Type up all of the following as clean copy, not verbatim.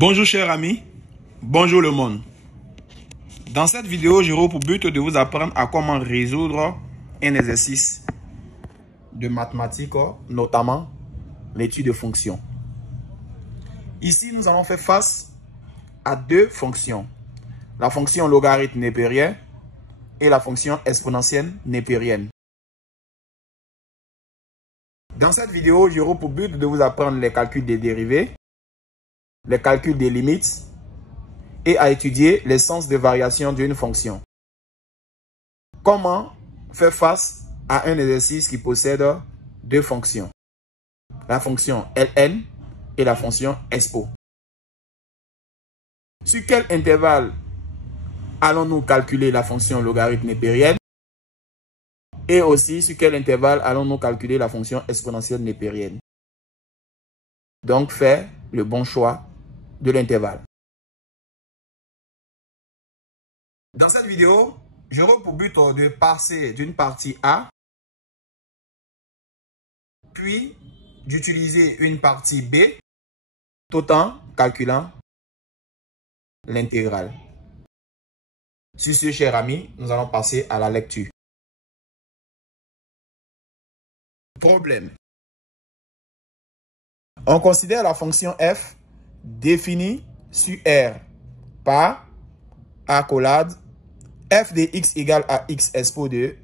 Bonjour chers amis, bonjour le monde. Dans cette vidéo, j'aurai pour but de vous apprendre à comment résoudre un exercice de mathématiques, notamment l'étude de fonctions. Ici, nous allons faire face à deux fonctions. La fonction logarithme népérienne et la fonction exponentielle népérienne. Dans cette vidéo, j'aurai pour but de vous apprendre les calculs des dérivées, les calculs des limites et à étudier les sens de variation d'une fonction. Comment faire face à un exercice qui possède deux fonctions, la fonction ln et la fonction expo. Sur quel intervalle allons-nous calculer la fonction logarithme népérienne et aussi sur quel intervalle allons-nous calculer la fonction exponentielle népérienne. Donc, faire le bon choix de l'intervalle. Dans cette vidéo, j'aurai pour but de passer d'une partie A, puis d'utiliser une partie B, tout en calculant l'intégrale. Sur ce, chers amis, nous allons passer à la lecture. Problème. On considère la fonction f définie sur R par accolade f de x égale à x expo de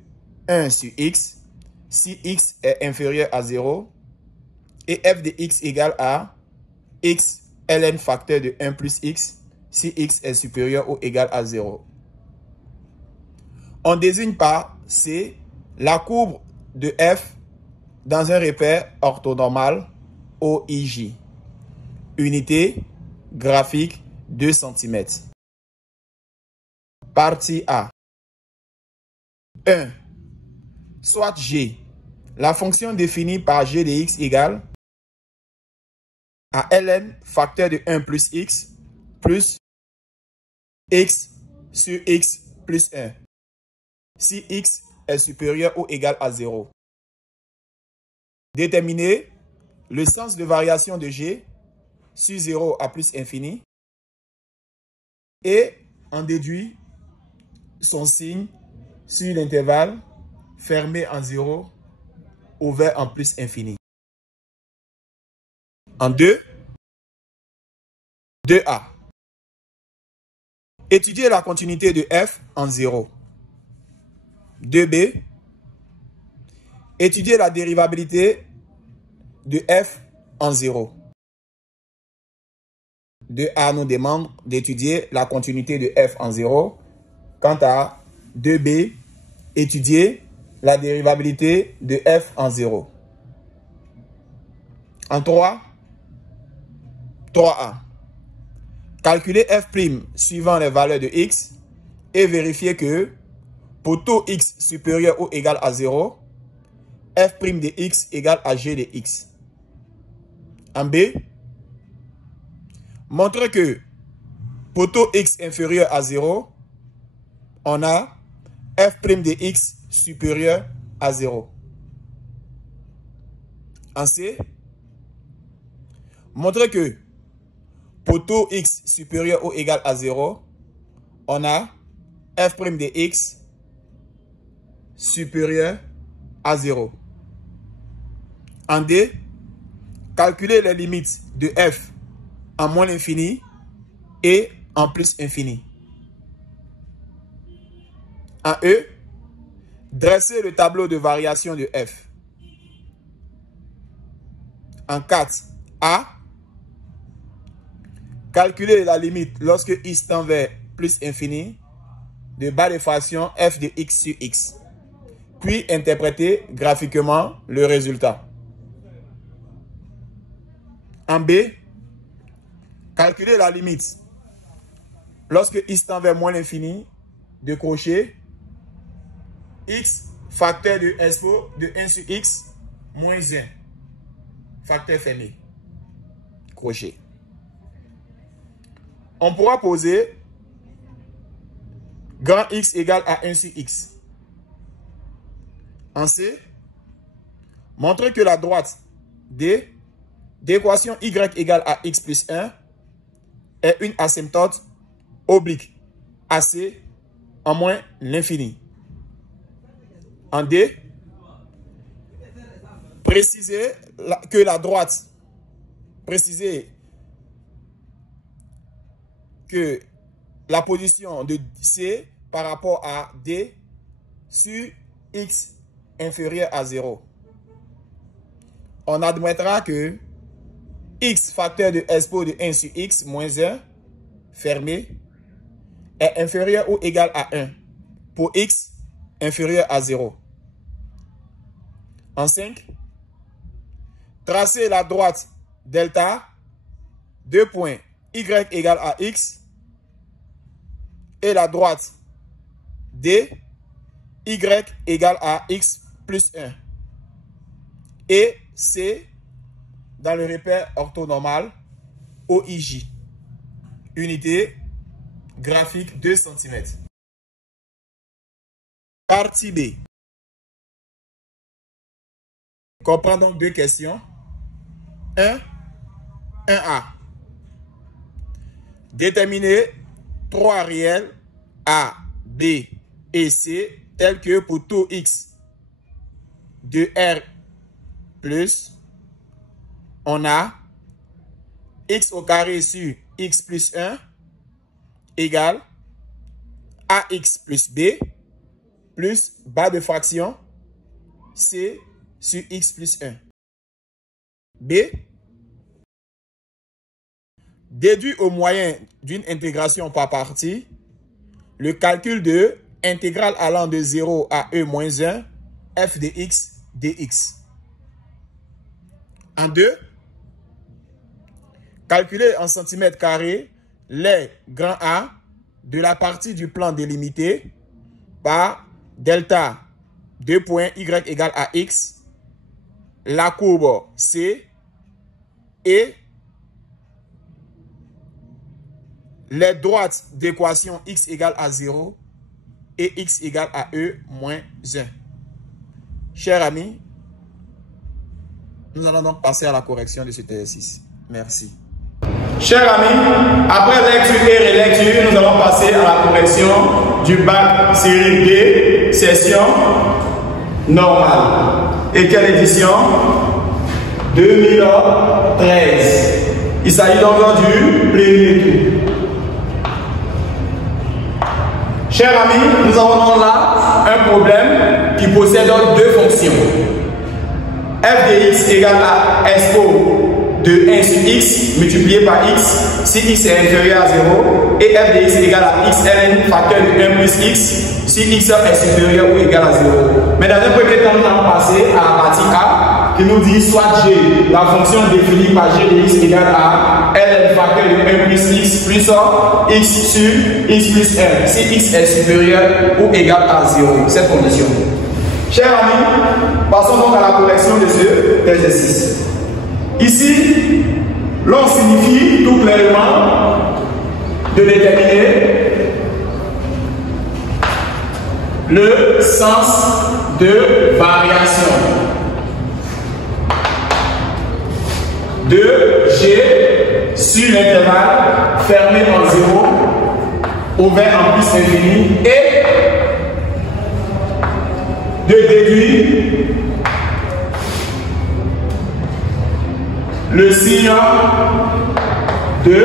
1 sur x si x est inférieur à 0 et f de x égale à x ln facteur de 1 plus x si x est supérieur ou égal à 0. On désigne par C la courbe de f dans un repère orthonormal OIJ. Unité graphique 2 cm. Partie A. 1. Soit G, la fonction définie par G de x égale à ln facteur de 1 plus x sur x plus 1 si x est supérieur ou égal à 0. Déterminer le sens de variation de G sur 0 à plus infini et en déduit son signe sur l'intervalle fermé en 0 ouvert en plus infini. En 2, 2a. Étudier la continuité de f en 0. 2b. Étudier la dérivabilité de f en 0. 2a nous demande d'étudier la continuité de f en 0. Quant à 2b, étudier la dérivabilité de f en 0. En 3, 3a. Calculer f' suivant les valeurs de x et vérifier que pour tout x supérieur ou égal à 0, f' de x égale à g de x. En B, montrer que pour tout x inférieur à 0, on a f' de x supérieur à 0. En C, montrer que pour tout x supérieur ou égal à 0, on a f' de x supérieur à 0. En D, calculer les limites de f en moins l'infini et en plus infini. En E, dresser le tableau de variation de f. En 4a, calculer la limite lorsque x tend vers plus infini de bas de fraction f de x sur x. Puis interpréter graphiquement le résultat. En B, calculer la limite lorsque x tend vers moins l'infini de crochet x facteur de expo de 1 sur x moins 1 facteur fermé crochet. On pourra poser grand x égale à 1 sur x. En C, montrer que la droite D d'équation y égale à x plus 1 est une asymptote oblique. AC en moins l'infini. En D, précisez que la droite, précisez que la position de C par rapport à D sur X inférieur à 0. On admettra que X facteur de expo de 1 sur X moins 1 fermé est inférieur ou égal à 1 pour X inférieur à 0. En 5, tracez la droite delta, 2 points Y égale à X, et la droite D, Y égale à X plus 1. Et C dans le repère orthonormal OIJ. Unité graphique 2 cm. Partie B. Comprend donc deux questions. 1A. Déterminer 3 réels A, B et C tels que pour tout X de R plus, on a X au carré sur X plus 1 égale AX plus B plus bas de fraction C sur X plus 1. B. Déduit au moyen d'une intégration par partie le calcul de intégrale allant de 0 à E moins 1 f de x dx. En 2, calculer en centimètres carrés les grands A de la partie du plan délimité par delta 2 points y égale à x, la courbe C et les droites d'équation x égale à 0 et x égale à E moins 1. Chers amis, nous allons donc passer à la correction de cet exercice. Merci. Chers amis, après lecture et relecture, nous allons passer à la correction du bac série D, session normale. Et quelle édition? 2013. Il s'agit donc du premier tour. Chers amis, nous avons donc là un problème qui possède deux fonctions. f de x égale à expo de 1 sur x multiplié par x si x est inférieur à 0 et f de x égale à x ln facteur de 1 plus x si x est supérieur ou égal à 0. Mais dans un premier temps, nous allons passer à la partie A qui nous dit soit g, la fonction définie par g de x égale à ln facteur de 1 plus x plus x sur x plus 1 si x est supérieur ou égal à 0. Cette condition. Chers amis, passons donc à la correction de cet exercice. Ici, l'on signifie tout clairement de déterminer le sens de variation de G sur l'intervalle fermé en 0 ouvert en plus infini et de déduire le signe de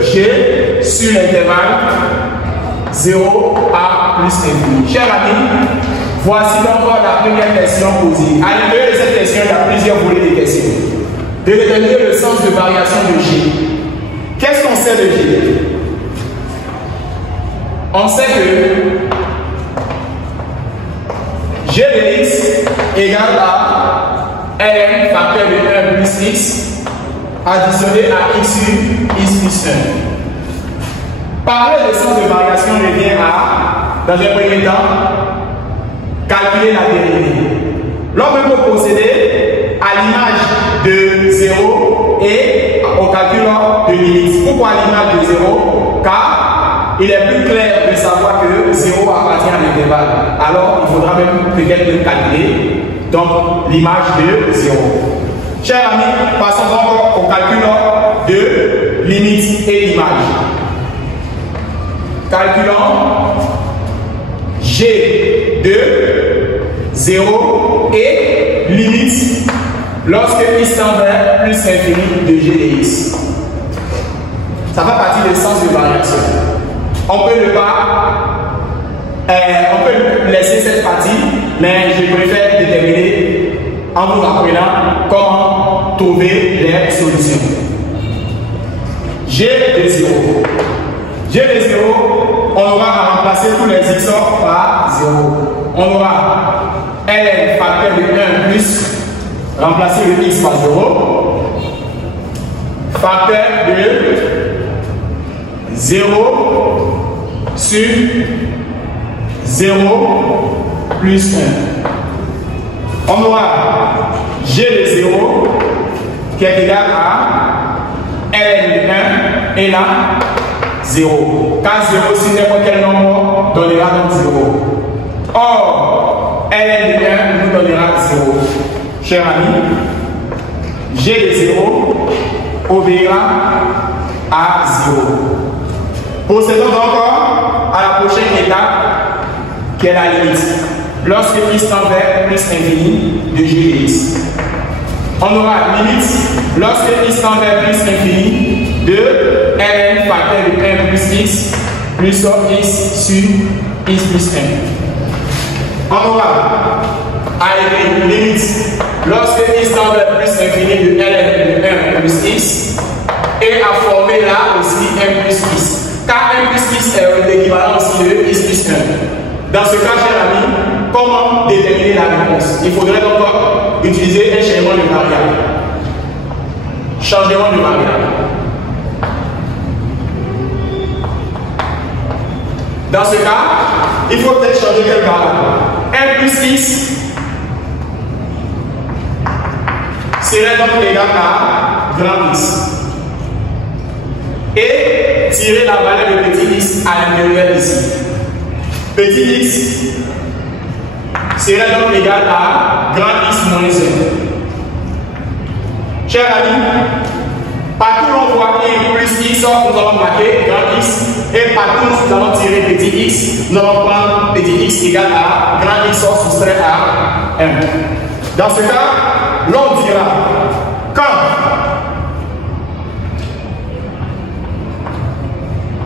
G sur l'intervalle 0 à plus infini. Chers amis, voici donc la première question posée. À l'intérieur de cette question, il y a plusieurs volets de questions. De déterminer le sens de variation de G. Qu'est-ce qu'on sait de G? On sait que G de x égale à ln facteur de 1 plus x additionné à x sur x plus 1. Parler de sens de variation revient à, dans un premier temps, calculer la dérivée. L'on peut procéder à l'image de 0 et au calcul de limite. Pourquoi l'image de 0? Car il est plus clair de savoir que 0 appartient à l'intervalle. Alors, il faudra même peut-être le calculer. Donc, l'image de 0. Chers amis, passons donc au calcul de limite et image. Calculons G de 0 et limite lorsque x tend vers plus infini de G de x. Ça fait partie des sens de variation. On peut laisser cette partie, mais je préfère déterminer en vous apprenant comment trouver les solutions. G de 0. G de 0, on aura à remplacer tous les x par 0. On aura ln facteur de 1 plus, remplacer le x par 0, facteur de 0 sur 0 plus 1. On aura G de 0 qui est égal à ln de 1 et là 0. Car 0 sur n'importe quel nombre donnera donc 0. Or, ln de 1 nous donnera 0. Cher ami, G de 0 obéira à 0. Procédons encore à la prochaine étape qui est la limite. Lorsque x tend vers plus infini de G de x. On aura limite lorsque x tend vers plus infini de ln facteur de 1 plus x plus x sur x plus 1. On aura à écrire limite lorsque x tend vers plus infini de ln de 1 plus x et à former là aussi 1 plus x. Car 1 plus x est l'équivalent aussi de x plus 1. Dans ce cas, cher ami, comment déterminer la réponse? Il faudrait donc utiliser un changement de variable. Changement de variable. Dans ce cas, il faut peut-être changer quelle variable? 1 plus x serait donc égal à grand x. Et tirer la valeur de petit x à l'intérieur ici. Petit x serait donc égal à grand x moins 1. Chers amis, partout où on voit un plus x, nous allons marquer grand x. Et partout où nous allons tirer petit x, nous allons prendre petit x égal à grand x soustrait à 1. Dans ce cas, l'on dira quand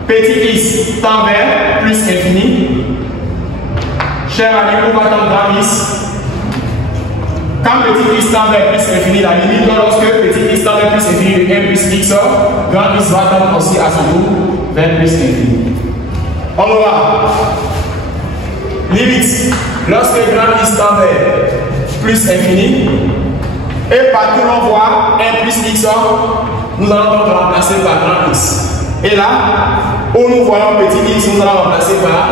petit x tend vers plus infini, cher ami, on va dans grand x. Quand petit x tend vers plus infini, la limite, lorsque petit x tend vers plus infini de 1 plus x, grand x va tendre aussi à son tour vers plus infini. On aura limite lorsque grand x tend vers plus infini, et partout on voit 1 plus x, nous allons donc remplacer par grand x. Et là, où nous voyons petit x, nous allons remplacer par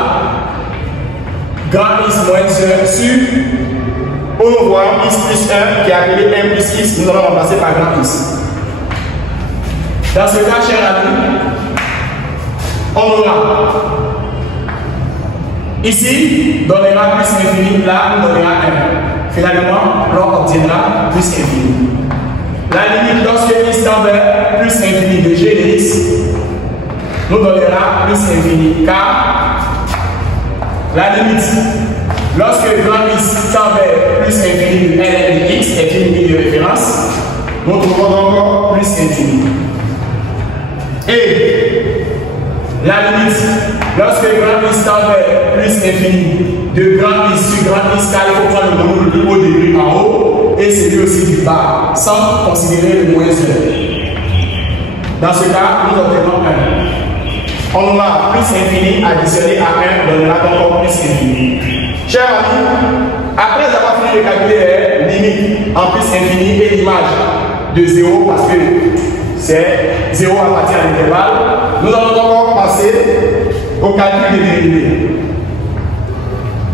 grand x moins 1 sur, où nous voyons x plus 1 qui est appelé 1 plus x, nous allons remplacer par grand x. Dans ce cas, cher ami, on aura ici, donnera plus infini, là, nous donnera 1. Finalement, l'on obtiendra plus infini. La limite, lorsque x tend vers plus infini de G de x, nous donnera plus infini, car la limite, lorsque grand x tend vers plus infini de ln de x est une limite de référence, nous trouvons encore plus infini. Et la limite, lorsque grand x tend vers plus infini de grand x sur grand x, car il faut prendre le nombre du haut degré en haut et celui aussi du bas, sans considérer le moins 1. Dans ce cas, nous obtenons 1. On aura plus infini additionné à 1 donnera donc plus infini. Chers amis, après avoir fini de calculer les limites en plus infini et l'image de 0, parce que c'est 0 appartient à l'intervalle, nous allons donc passer au calcul des dérivés.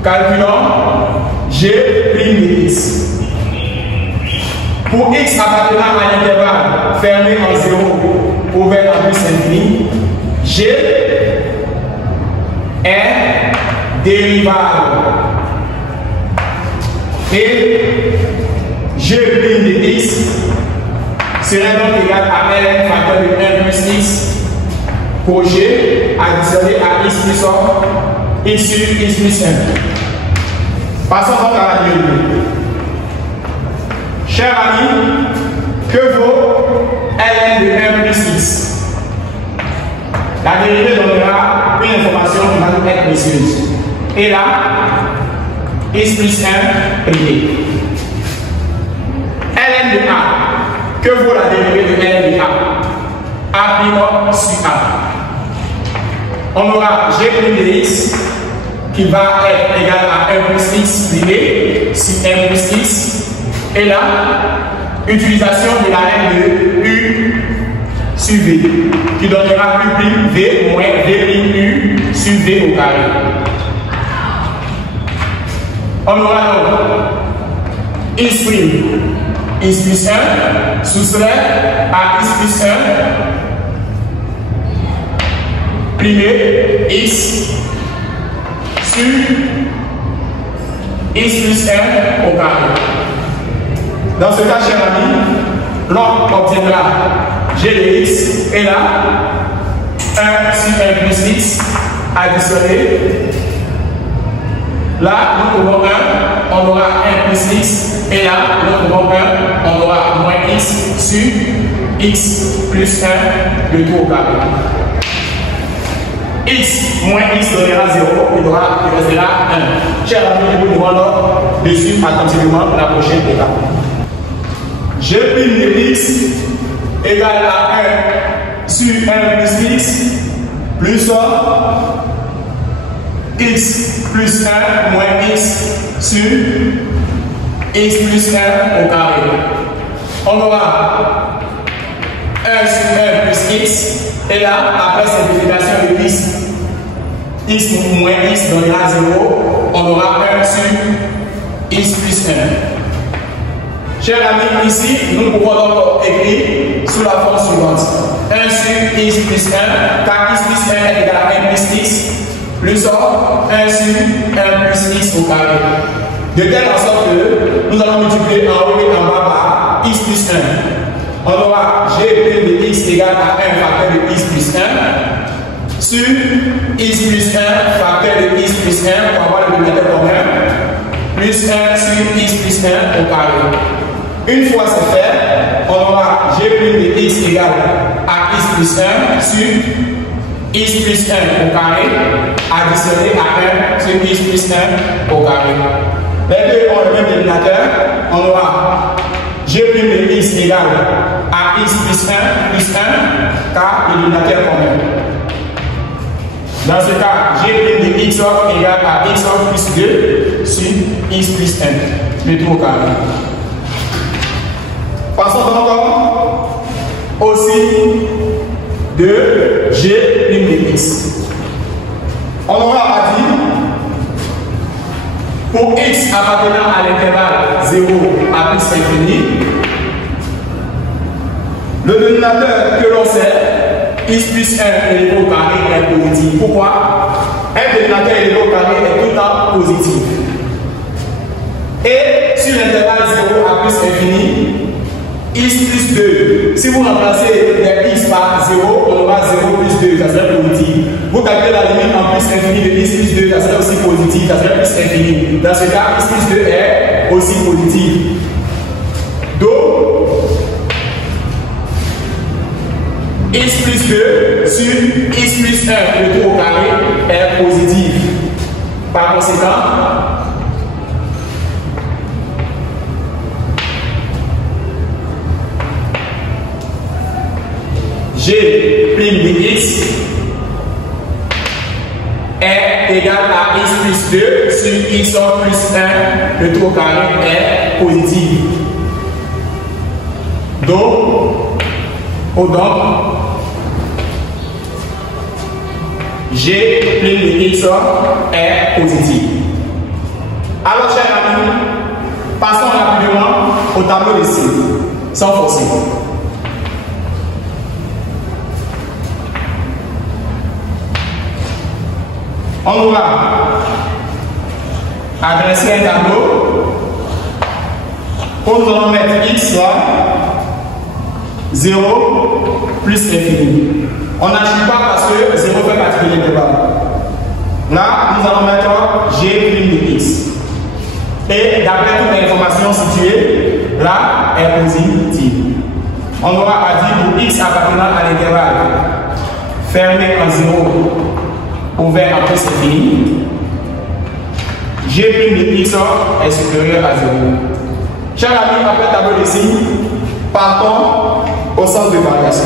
Calculons G' de x. Pour x appartenant à l'intervalle fermé en 0 ouvert en plus infini, G est dérivable. Et G' de x serait donc égal à ln facteur de 1 plus x crochet additionné à x plus 1, x sur x plus 1. Passons donc à la dérivée. Chers amis, que vaut ln de 1 plus x? La dérivée donnera une information qui va nous être précieuse. Et là, x plus 1 privé. ln de a. Que vaut la dérivée de ln de a? A prime sur a. On aura g prime de x qui va être égal à 1 plus x privé sur 1 plus x. Et là, utilisation de la règle de u sur v qui donnera u prime v moins v prime u sur v au carré. On aura donc x prime x plus 1 soustrait à x plus 1 primé x sur x plus 1 au carré. Dans ce cas, chers amis, l'on obtiendra g de x et là 1 sur 1 plus x additionné. Là, nous trouvons 1, on aura 1 plus x et là, nous trouvons 1, on aura moins x sur x plus 1 de tout au carré. X moins x donnera 0, il restera 1. Chers amis, nous demandons de suivre attentivement la prochaine étape. G' de x égale à 1 sur 1 plus x plus x plus 1 moins x sur x plus 1 au carré. On aura 1 sur 1 plus x et là, après simplification de x moins x donnera 0, on aura 1 sur x plus 1. Chers amis, ici, nous pouvons donc écrire sous la forme suivante. 1 sur x plus 1, car x plus 1 est égal à 1 plus x, plus 1 sur 1 plus x au carré. De telle sorte que nous allons multiplier en haut et en bas par x plus 1. On aura g' de x égale à 1 facteur de x plus 1 sur x plus 1 facteur de x plus 1 pour avoir le dénominateur commun plus 1 sur x plus 1 au carré. Une fois c'est fait, on aura g' de x égale à x plus 1 sur x plus 1 au carré additionné à 1 sur x plus 1 au carré. Les deux ont le même dénominateur, on aura g' de x égale à x plus 1 car le dénominateur commun. Dans ce cas, g' de x égale à x plus 2 sur x plus 1, le tout au carré. Passons donc aussi de g' de x. On aura à dire pour x appartenant à l'intervalle 0 à plus infini, le dénominateur que l'on sait, x plus 1 élevé au carré est positif. Pourquoi? Un dénominateur élevé au carré est tout le temps positif. Et sur l'intervalle 0 à plus infini, x plus 2. Si vous remplacez les x par 0, on aura 0 plus 2, ça serait positif. Vous calculez la limite en plus infini de x plus 2, ça serait aussi positif, ça serait plus infini. Dans ce cas, x plus 2 est aussi positif. Donc, x plus 2 sur x plus 1, le tout au carré, est positif. Par conséquent, g' de x est égal à x plus 2 sur x plus 1, le tout au carré est positif. Donc, g' de x est positif. Alors, chers amis, passons rapidement au tableau de signes, sans forcer. On aura adressé un tableau où nous allons mettre x là, 0 plus infini. On n'agit pas parce que Là, nous allons mettre G' de X. Et d'après toute l'information située, là est positive. On aura dit pour X appartenant à l'intervalle fermé en 0, ouvert en plus infini, G' de X est supérieur à 0. Chers amis, après tableau de signes, partons au centre de variation.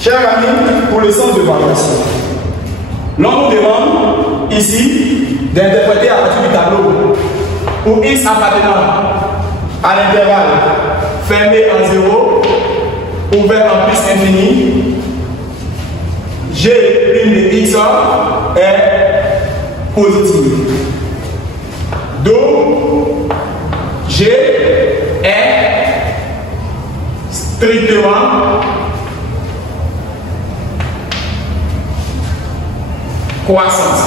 Chers amis, pour le sens de variation, l'on nous demande ici d'interpréter à partir du tableau pour X appartenant à l'intervalle fermé en 0, ouvert en plus infini, G' de X est positive. Donc, G est strictement croissance.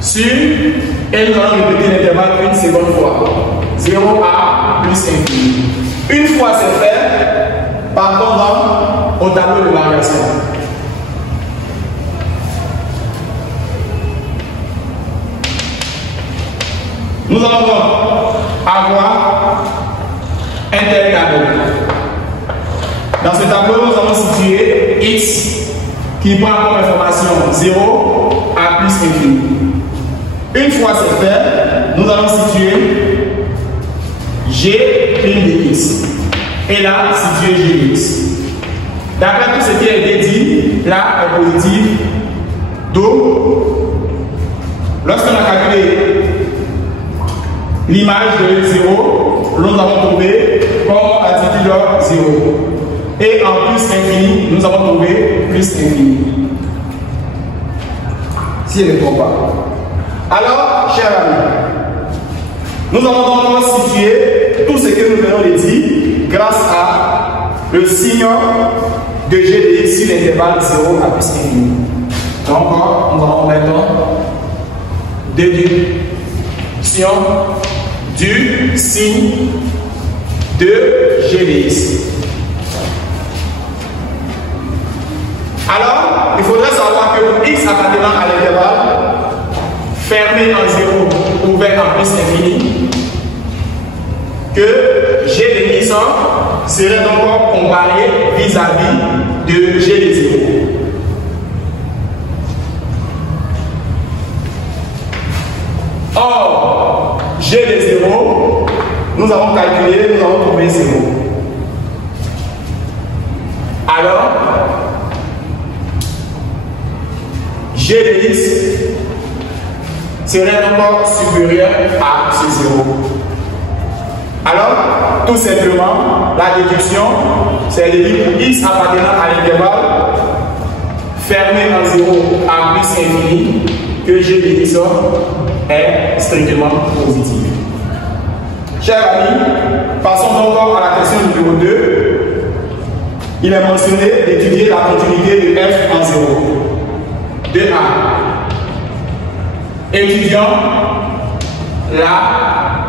Sur, et nous allons répéter l'intervalle une seconde fois. 0 à plus infini. Une fois c'est fait, partons au tableau de variation. Nous allons avoir un tel tableau. Dans ce tableau, nous allons situer X qui prend comme information 0 à plus infini. Une fois c'est fait, nous allons situer G' de X. Et là, situer Gx. D'après tout ce qui a été dit, là est positif. Donc, lorsqu'on a calculé l'image de 0, nous avons trouvé comme attitude 0. Et en plus infini, nous avons trouvé plus infini. Si elle ne trompe pas. Alors, chers amis, nous allons donc situer tout ce que nous venons de dire grâce à le signe de G de X sur l'intervalle 0 à plus infini. Donc, nous allons mettre déduction du signe de G de X. Alors, il faudrait savoir que pour X appartenant à l'intervalle fermé en 0, ouvert en plus infini, que G de X serait donc comparé vis-à-vis de G de 0. Or, G de 0, nous avons calculé, nous avons trouvé 0. Alors, G de X serait donc supérieur à ce 0. Alors, tout simplement, la déduction, c'est de dire pour X appartenant à l'intervalle fermé en 0 à plus infini, que G de X est strictement positif. Chers amis, passons donc à la question numéro 2. Il est mentionné d'étudier la continuité de F en 0. 2A. Étudions la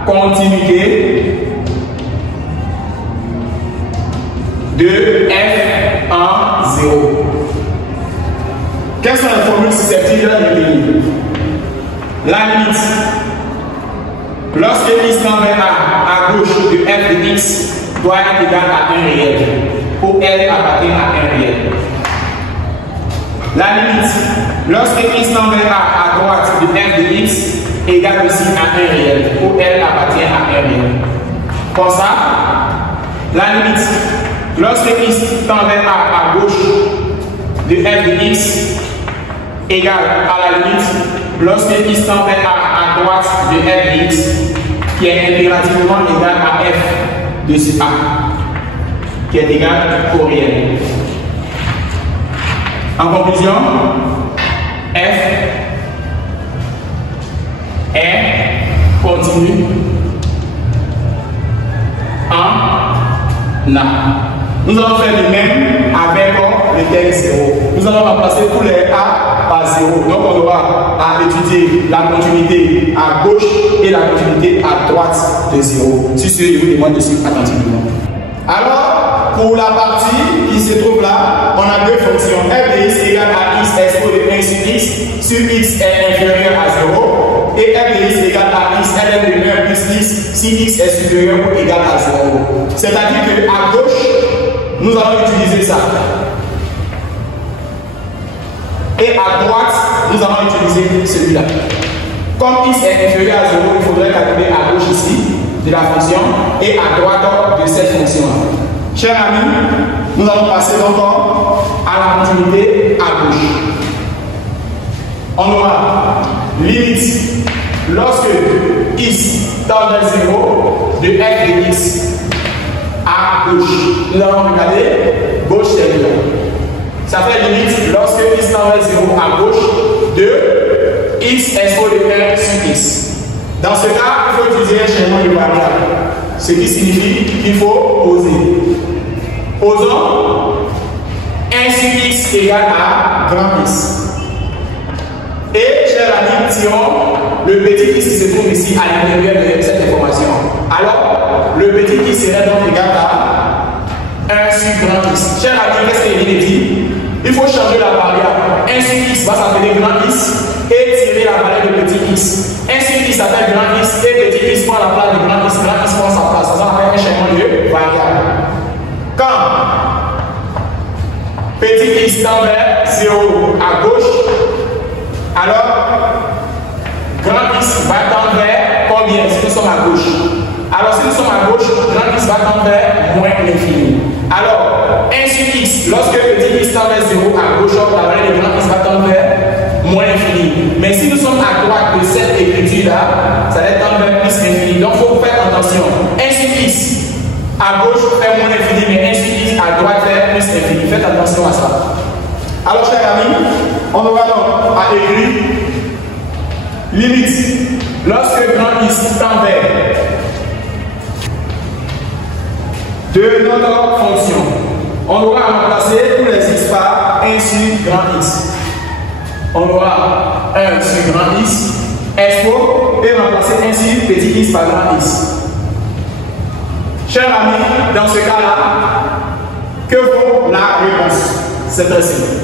continuité de F en 0. Quelles sont les formules susceptibles de lire? La limite. Lorsque X tend vers A à gauche de F de X doit être égal à 1 réel, où L appartient à 1 réel. La limite. Lorsque X tend vers A à droite de F de X égale aussi à 1 réel, où L appartient à 1 réel. Comme ça, la limite. Lorsque X tend vers A à gauche de F de X égale à la limite, lorsque X tend vers A à droite de F de X qui est impérativement égal à F de ce A, qui est égal au réel. En conclusion, F est continu en A. Nous allons faire le même avec le terme 0. Nous allons remplacer tous les A par 0. Donc on aura à étudier la continuité à gauche et la continuité à droite de de 0. Si ce, je vous demande de suivre attentivement. Alors, pour la partie qui se trouve là, on a deux fonctions. f de x égale à x expo de 1 sur x, sur x est inférieur à 0. Et f de x égale à x ln de 1 plus x, si x est supérieur ou égal à 0. C'est-à-dire qu'à gauche, nous allons utiliser ça. Et à droite, nous allons utiliser celui-là. Comme x est inférieur à 0, il faudrait calculer à gauche ici de la fonction et à droite de cette fonction-là. Chers amis, nous allons passer donc à la continuité à gauche. On aura limite lorsque x tend vers 0 de f de x à gauche. Nous allons regarder gauche c'est là. Ça fait limite lorsque x tend vers 0 à gauche de x expo de 1 sur x. Dans ce cas, il faut utiliser un changement de variable. Ce qui signifie qu'il faut poser. Posons 1 sur x égale à grand x. Et, chers amis, tirons le petit x qui se trouve ici à l'intérieur de cette information. Alors, le petit x serait donc égal à 1 sur grand x. Chers amis, qu'est-ce qu'il est dit? Il faut changer la variable. 1 sur x va s'appeler grand x et tirer la valeur de petit x. 1 sur x s'appelle grand x et petit x prend la place de grand x prend sa place. Ça s'appelle un changement de variable. Quand petit x tend vers 0 à gauche, alors grand x va tendre vers combien si nous sommes à gauche? Alors si nous sommes à gauche, grand x va tendre vers moins l'infini. Alors 1 sur x, lorsque petit x tend vers 0 à gauche, la valeur de grand x va tendre vers moins infini. Mais si nous sommes à droite de cette écriture-là, ça va tendre vers plus infini. Donc il faut faire attention. 1 sur x à gauche fait moins infini, mais 1 sur x à droite fait plus infini. Faites attention à ça. Alors, chers amis, on va donc à écrire limite lorsque grand x tend vers de notre fonction. On aura remplacé tous les x par 1 sur grand x. On aura 1 sur grand x, expo, et remplacer 1 sur petit x par grand x. Chers amis, dans ce cas-là, que vaut la réponse? C'est très simple.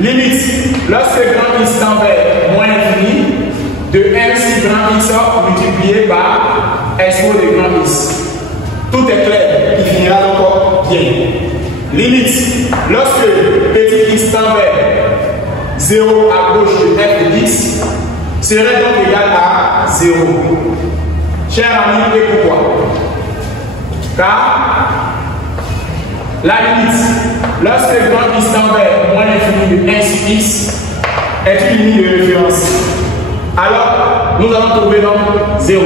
Limite, lorsque grand x tend vers moins infini, de 1 sur grand x multiplié par expo de grand x. Tout est clair, il finira encore bien. Limite, lorsque petit x tend vers 0 à gauche de f de x, serait donc égal à 0. Chers amis, et pourquoi? Car la limite, lorsque grand x tend vers moins l'infini de 1 sur x, est une ligne de référence. Alors, nous allons trouver donc 0.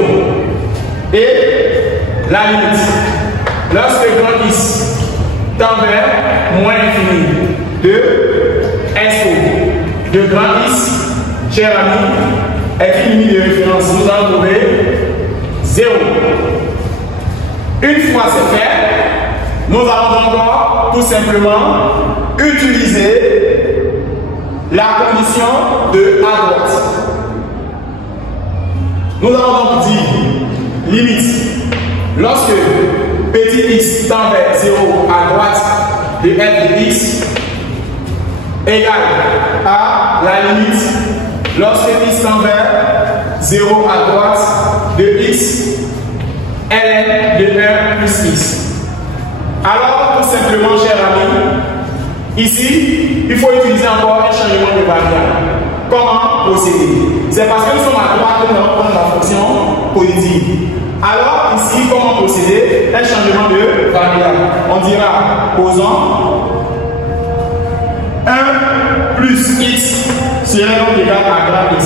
Et la limite, lorsque grand x tend vers moins l'infini de expo de grand x, chers amis, est une ligne de référence. Nous allons trouver 0. Une fois c'est fait, nous allons donc tout simplement utiliser la condition de à droite. Nous allons donc dire limite lorsque petit x tend vers 0 à droite de f de x égale à la limite lorsque x tend vers 0 à droite de x ln de 1 plus x. Alors, tout simplement, chers amis, ici, il faut utiliser encore un changement de variable. Comment procéder? C'est parce que nous sommes à droite que nous allons prendre la fonction positive. Alors, ici, comment procéder? Un changement de variable. On dira, posons 1 plus x serait donc égal à grand x.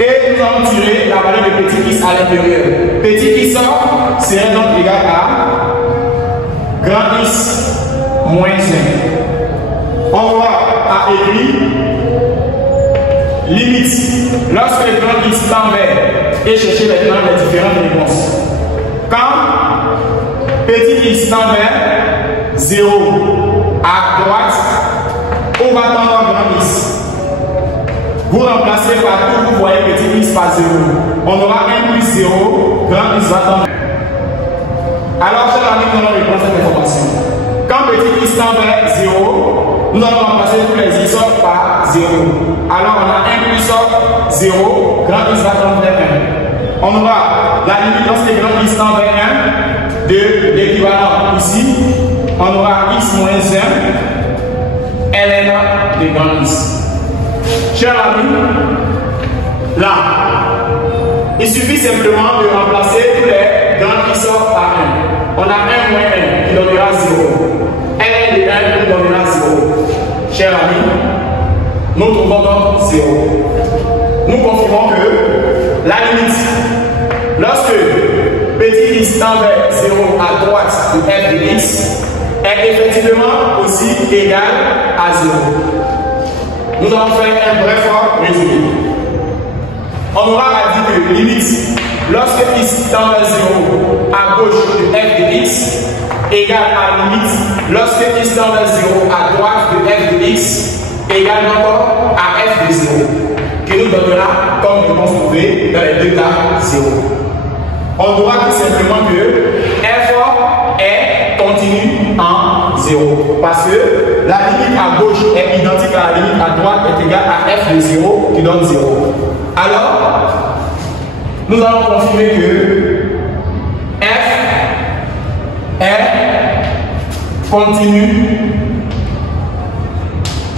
Et nous allons tirer la valeur de petit x à l'intérieur. Petit x serait donc égal à grand x moins 1. On va à écrire limite lorsque grand x tend vers et chercher maintenant les différentes réponses. Quand petit x tend vers 0 à droite, on va tendre grand x. Vous remplacez partout, vous voyez petit x par 0. On aura 1 plus 0, grand x va tendre. Alors, chers amis, nous allons reprendre cette information. Quand petit x tend vers 0, nous allons remplacer tous les x par 0. Alors, on a 1 plus 0, grand x va tendre vers 1. On aura la limite lorsque grand x tend vers 1 de l'équivalent ici. On aura x moins 1, ln de grand x. Chers amis, là, il suffit simplement de remplacer tous les grands x par 1. On a 1 moins 1 qui donnera 0. ln de 1 qui donnera 0. Chers amis, nous trouvons donc 0. Nous confirmons que la limite, lorsque petit x tend vers 0 à droite de f de x, est effectivement aussi égal à 0. Nous allons faire un bref résumé. On aura à dire que limite, lorsque x tend vers 0 à gauche de f de x, égale à limite, lorsque x tend vers 0 à droite de f de x, égale encore à f de 0, qui nous donnera, comme nous l'avons trouvé dans les deux cas, 0. On doit tout simplement que f est continu en 0. Parce que la limite à gauche est identique à la limite à droite est égale à f de 0 qui donne 0. Alors, nous allons confirmer que f est continu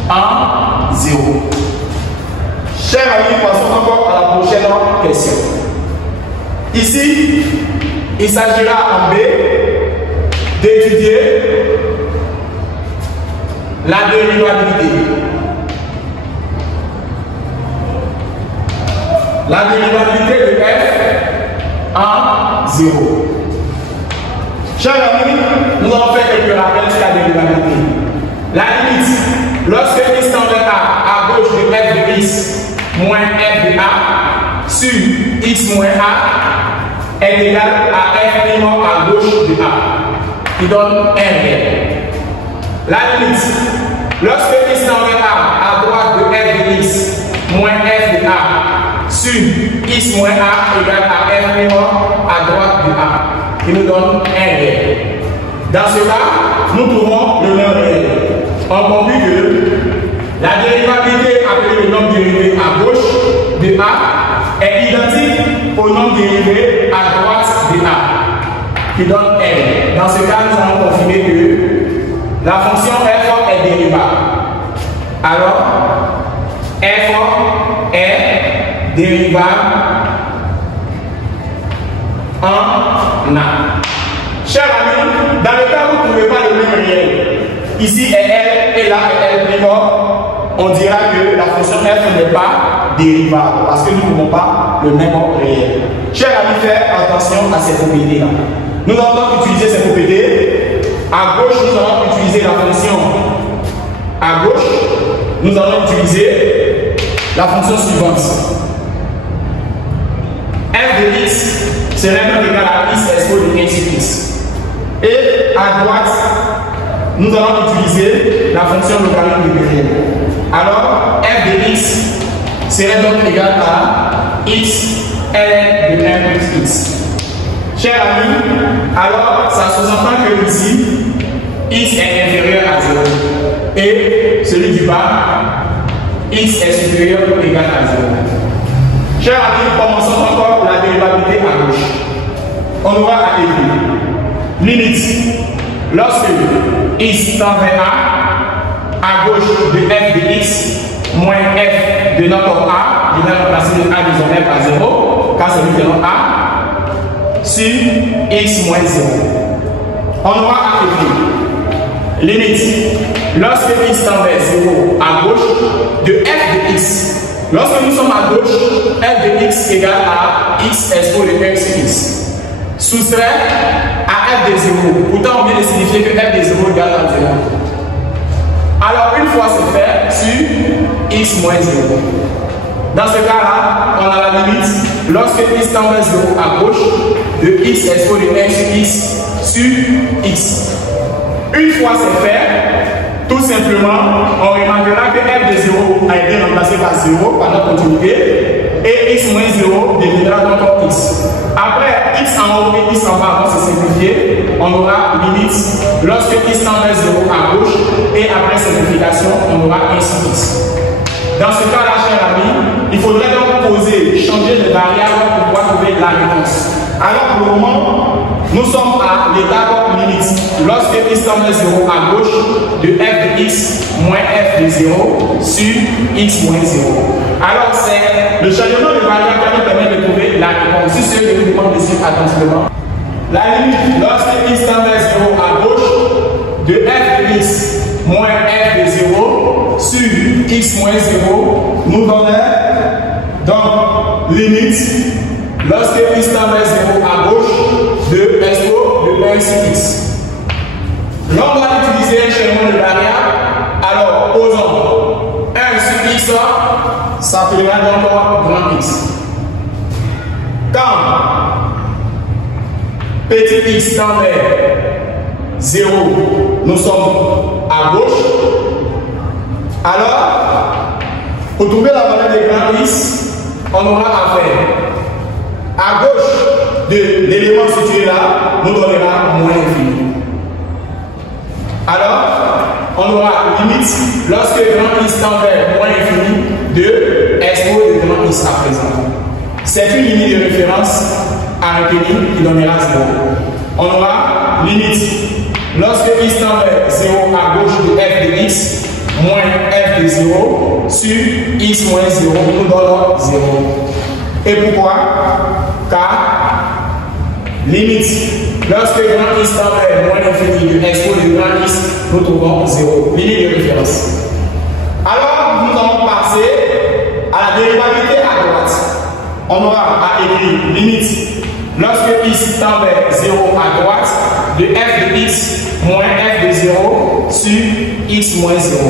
en 0. Chers amis, passons encore à la prochaine question. Ici, il s'agira en B d'étudier la dérivabilité. La dérivabilité de f en 0. Chers amis, nous allons faire quelques rappels sur la dérivabilité. La limite, lorsque x tend vers a à gauche de f de x moins f de a sur x moins a est égal à f' à gauche de a, qui donne 1 réel. La limite, lorsque x tend vers a à droite de f de x moins f de a sur x moins a égale à f' à droite de a, qui nous donne 1 réel. Dans ce cas, nous trouvons le même réel. On conclut que la dérivabilité appelée le nombre dérivé à gauche de a est identique au nombre dérivé à droite de a, qui donne n. Dans ce cas, nous allons confirmer que la fonction f est dérivable. Alors, f est dérivable en a. Chers amis, dans le cas où vous ne trouvez pas le même réel, ici est L et là est L', on dira que la fonction f n'est pas dérivable parce que nous ne trouvons pas le même réel. Chers amis, faites attention à ces propriétés-là. Nous allons donc utiliser ces propriétés. À gauche, nous allons utiliser la fonction. À gauche, nous allons utiliser la fonction suivante. f de x serait donc égal à x expo de x sur x. Et à droite, nous allons utiliser la fonction logarithme de réel. Alors, f de x serait donc égal à x ln de 1 plus x. Chers amis, alors ça sous-entend que ici, x est inférieur à 0. Et celui du bas, x est supérieur ou égal à 0. Chers amis, commençons encore la dérivabilité à gauche. On aura à écrire limite. Lorsque x tend vers à gauche de f de x moins f de notre a, je vais remplacer le a disons f à 0, car c'est lui qui donne a, sur x moins 0. On aura à écrire limite. Lorsque x tend vers 0 à gauche de f de x, lorsque nous sommes à gauche, f de x égale à x expo de x sur x. Soustrait à f de 0. Pourtant, on vient de signifier que f de 0 égale à 0. Alors, une fois c'est fait, sur x moins 0. Dans ce cas-là, on a la limite. Lorsque x tend vers 0 à gauche, de x expo de x sur x sur x. Une fois c'est fait, tout simplement, on remarquera que f de 0 a été remplacé par 0 par notre continuité et x moins 0 deviendra donc x. Après, x en haut et x en bas vont se simplifier. On aura limite lorsque x tend vers 0 à gauche et après simplification, on aura ainsi x. Dans ce cas-là, chers amis, il faudrait donc poser, changer de variable pour pouvoir trouver la réponse. Alors, pour le moment, nous sommes à l'étape limite. Lorsque x tend vers 0 à gauche, de f de x moins f de 0 sur x moins 0. Alors, c'est le changement de variable qui nous permet de trouver la réponse. Si c'est ce que je vous demande de suivre attentivement. La limite, lorsque x tend vers 0 à gauche, de f de x moins f de 0 sur x moins 0 nous donne donc limite lorsque x tend vers 0 à gauche de expo de 1 sur x. Là, on va utiliser un changement de variable. Alors, posons 1 sur x, ça fera donc grand x. Quand petit x tend vers 0, nous sommes à gauche. Alors, pour trouver la valeur de grand x, on aura à faire à gauche de l'élément situé là, nous donnera moins infini. Alors, on aura limite lorsque grand x tend vers moins infini de expo de grand x à présent. C'est une limite de référence à retenir qui donnera 0. On aura limite lorsque x tend vers 0 à gauche de f de x moins f de 0 sur x moins 0 nous donne 0. Et pourquoi? Car limite lorsque grand x tend vers moins infini de expo de grand x, nous trouvons 0. Limite de référence. Alors nous allons passer à la dérivabilité à droite. On aura à écrire limite lorsque x tend vers 0 à droite de f de x moins f de 0 sur x moins 0.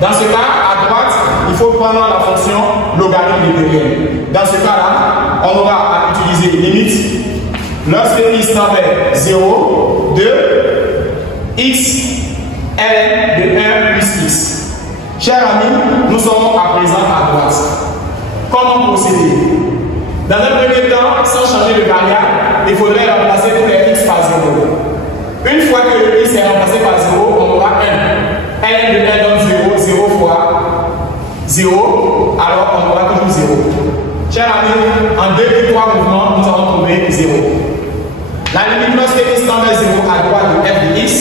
Dans ce cas, à droite, il faut prendre la fonction logarithme de derrière. Dans ce cas-là, on aura à utiliser limite lorsque x tend vers 0 de x ln de 1 plus x. Chers amis, nous sommes à présent à droite. Comment procéder? Dans un premier temps, sans changer de variable, il faudrait remplacer tous les x par 0. Une fois que le x est remplacé par 0, on aura 1. ln de 1 donne 0, 0 fois 0, alors on aura toujours 0. Chers amis, en 2 et 3 mouvements, nous allons trouver 0. La limite lorsque x tend vers 0 à droite de f de x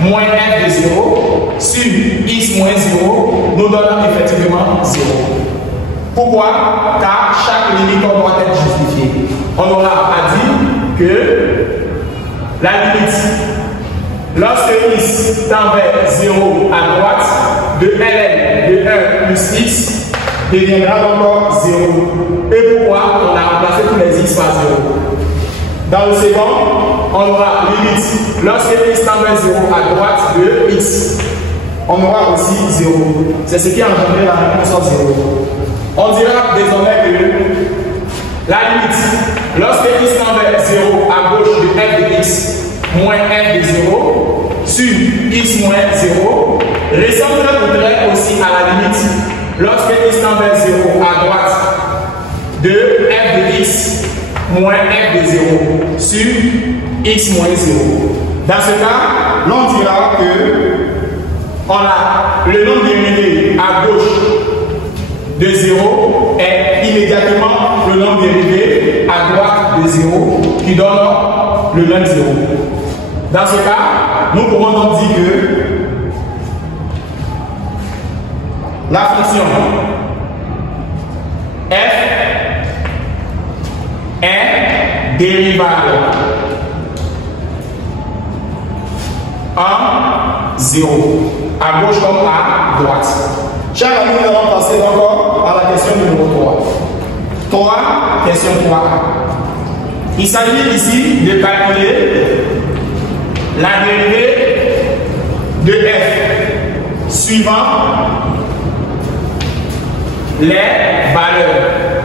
moins f de 0 sur x moins 0 nous donne effectivement 0. Pourquoi? Car chaque limite doit être justifiée. On aura à dire que la limite, lorsque x tend vers 0 à droite, de ln de 1 plus x deviendra encore 0. Et pourquoi? On a remplacé tous les x par 0. Dans le second, on aura limite, lorsque x tend vers 0 à droite de x, on aura aussi 0. C'est ce qui a engendré la réponse 0. On dira désormais que la limite, lorsque x tend vers 0 à gauche de f de x moins f de 0 sur x moins 0 ressemblerait aussi à la limite lorsque x tend vers 0 à droite de f de x moins f de 0 sur x moins 0. Dans ce cas, l'on dira que on a le nombre dérivé à gauche de 0 est immédiatement le nombre dérivé à droite de 0 qui donne le même 0. Dans ce cas, nous pouvons donc dire que la fonction f est dérivable en 0, à gauche comme à droite. Chers amis, nous allons passer encore à la question numéro 3. Question 3. Il s'agit ici de calculer la dérivée de f suivant les valeurs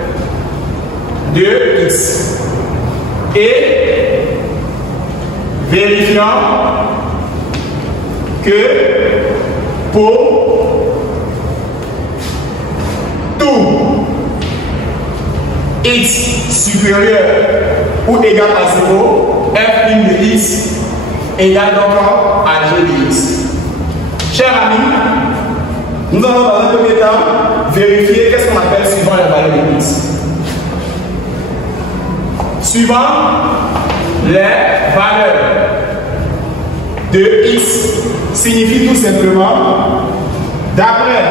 de x et vérifiant que pour tout x supérieur ou égal à 0, f' de x égale donc à g de x. Chers amis, nous allons dans un premier temps vérifier qu'est-ce qu'on appelle suivant la valeur de x. Suivant les valeurs de x signifie tout simplement, d'après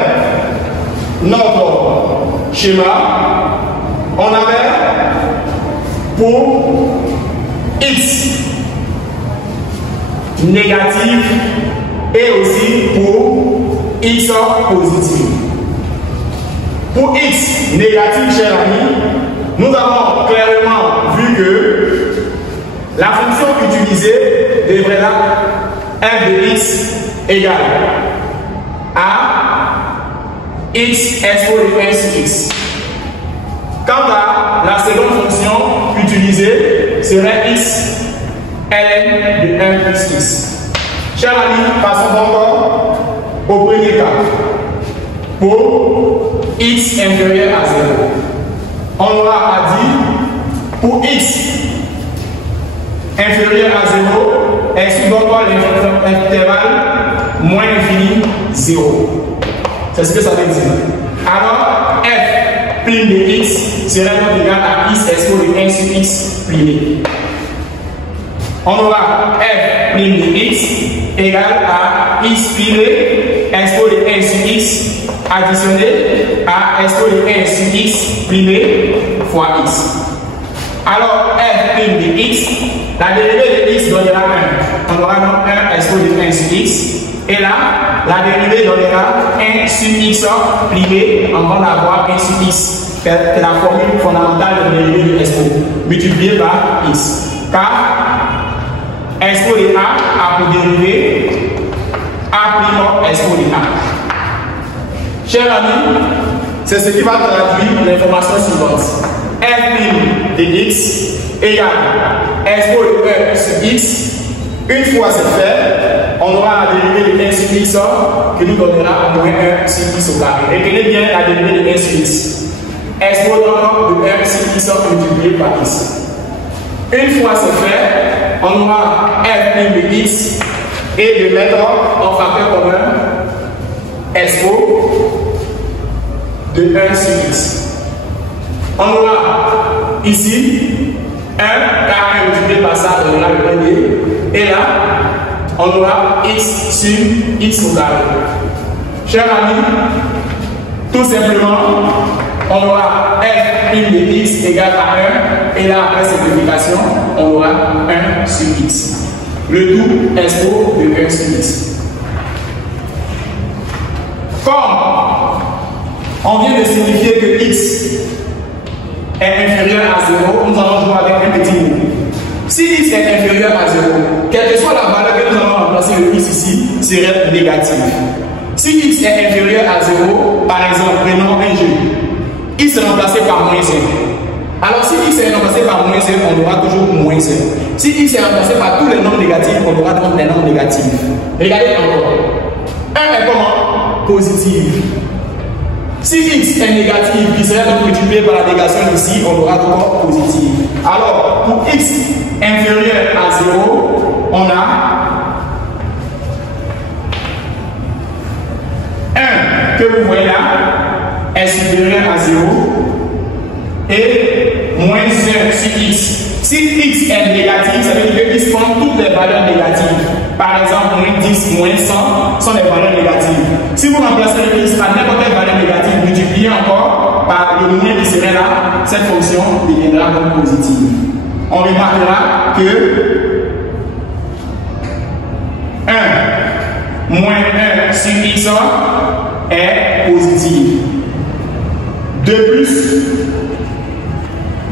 notre schéma, on avait pour x négatif et aussi pour x positif. Pour x négatif, chers amis, nous avons clairement vu que la fonction utilisée devrait être f de x égale à x expo de 1 sur x. Quant à la seconde fonction utilisée serait x ln de 1 plus x. Chers amis, passons encore au premier cas. Pour x inférieur à 0, on aura à dire pour x inférieur à 0, exclut donc l'intervalle moins infini 0. C'est ce que ça veut dire. Alors, f' de x serait donc égal à x expo de 1 sur x primé. On aura f' de x égale à x primé expo de 1 sur x additionné à expo de 1 sur x primé fois x. Alors, f' de x, la dérivée de x donnera 1. On aura donc 1 expo de 1 sur x. Et là, la dérivée donnera 1 sur x primé, on va avoir 1 sur x. C'est la formule fondamentale de la dérivée de expo, multipliée par x. Car expo de a a pour dérivée a' expo de a. Chers amis, c'est ce qui va traduire l'information suivante. f' de x égale expo de 1 sur x. Une fois c'est fait, on aura la dérivée de 1 sur x qui nous donnera moins 1 sur x au carré. Retenez bien la dérivée de 1 sur x. Expo donc de 1 sur x multiplié par x. Une fois c'est fait, on aura f' de x et de mettre en facteur commun expo de 1 sur x. On aura ici 1 car 1 multiplié par ça donnera le premier. Et là, on aura x sur x au carré. Chers amis, tout simplement, on aura f' de x égale à 1. Et là, après simplification, on aura 1 sur x. Le tout expo de 1 sur x. Comme on vient de signifier que x est inférieur à 0, nous allons jouer avec un petit mot. Si x est inférieur à 0, quelle que soit la valeur que nous allons remplacer le x ici, serait négatif. Si x est inférieur à 0, par exemple, prenons un jeu, x est remplacé par moins 1. Alors si x est remplacé par moins 1, on aura toujours moins 1. Si x est remplacé par tous les nombres négatifs, on aura donc les nombres négatifs. Regardez encore. 1 est comment? Positif. Si x est négatif, qui serait donc multiplié par la négation ici, on aura donc positif. Alors, pour x inférieur à 0, on a 1 que vous voyez là est supérieur à 0 et moins 1 sur x. Si x est négatif, ça veut dire que x prend toutes les valeurs négatives. Par exemple, moins 10, moins 100 sont les valeurs négatives. Si vous remplacez x par n'importe quelle valeur négative, multipliez encore par le moins qui serait là, cette fonction deviendra donc positive. On remarquera que 1 moins 1 sur x est positif. De plus,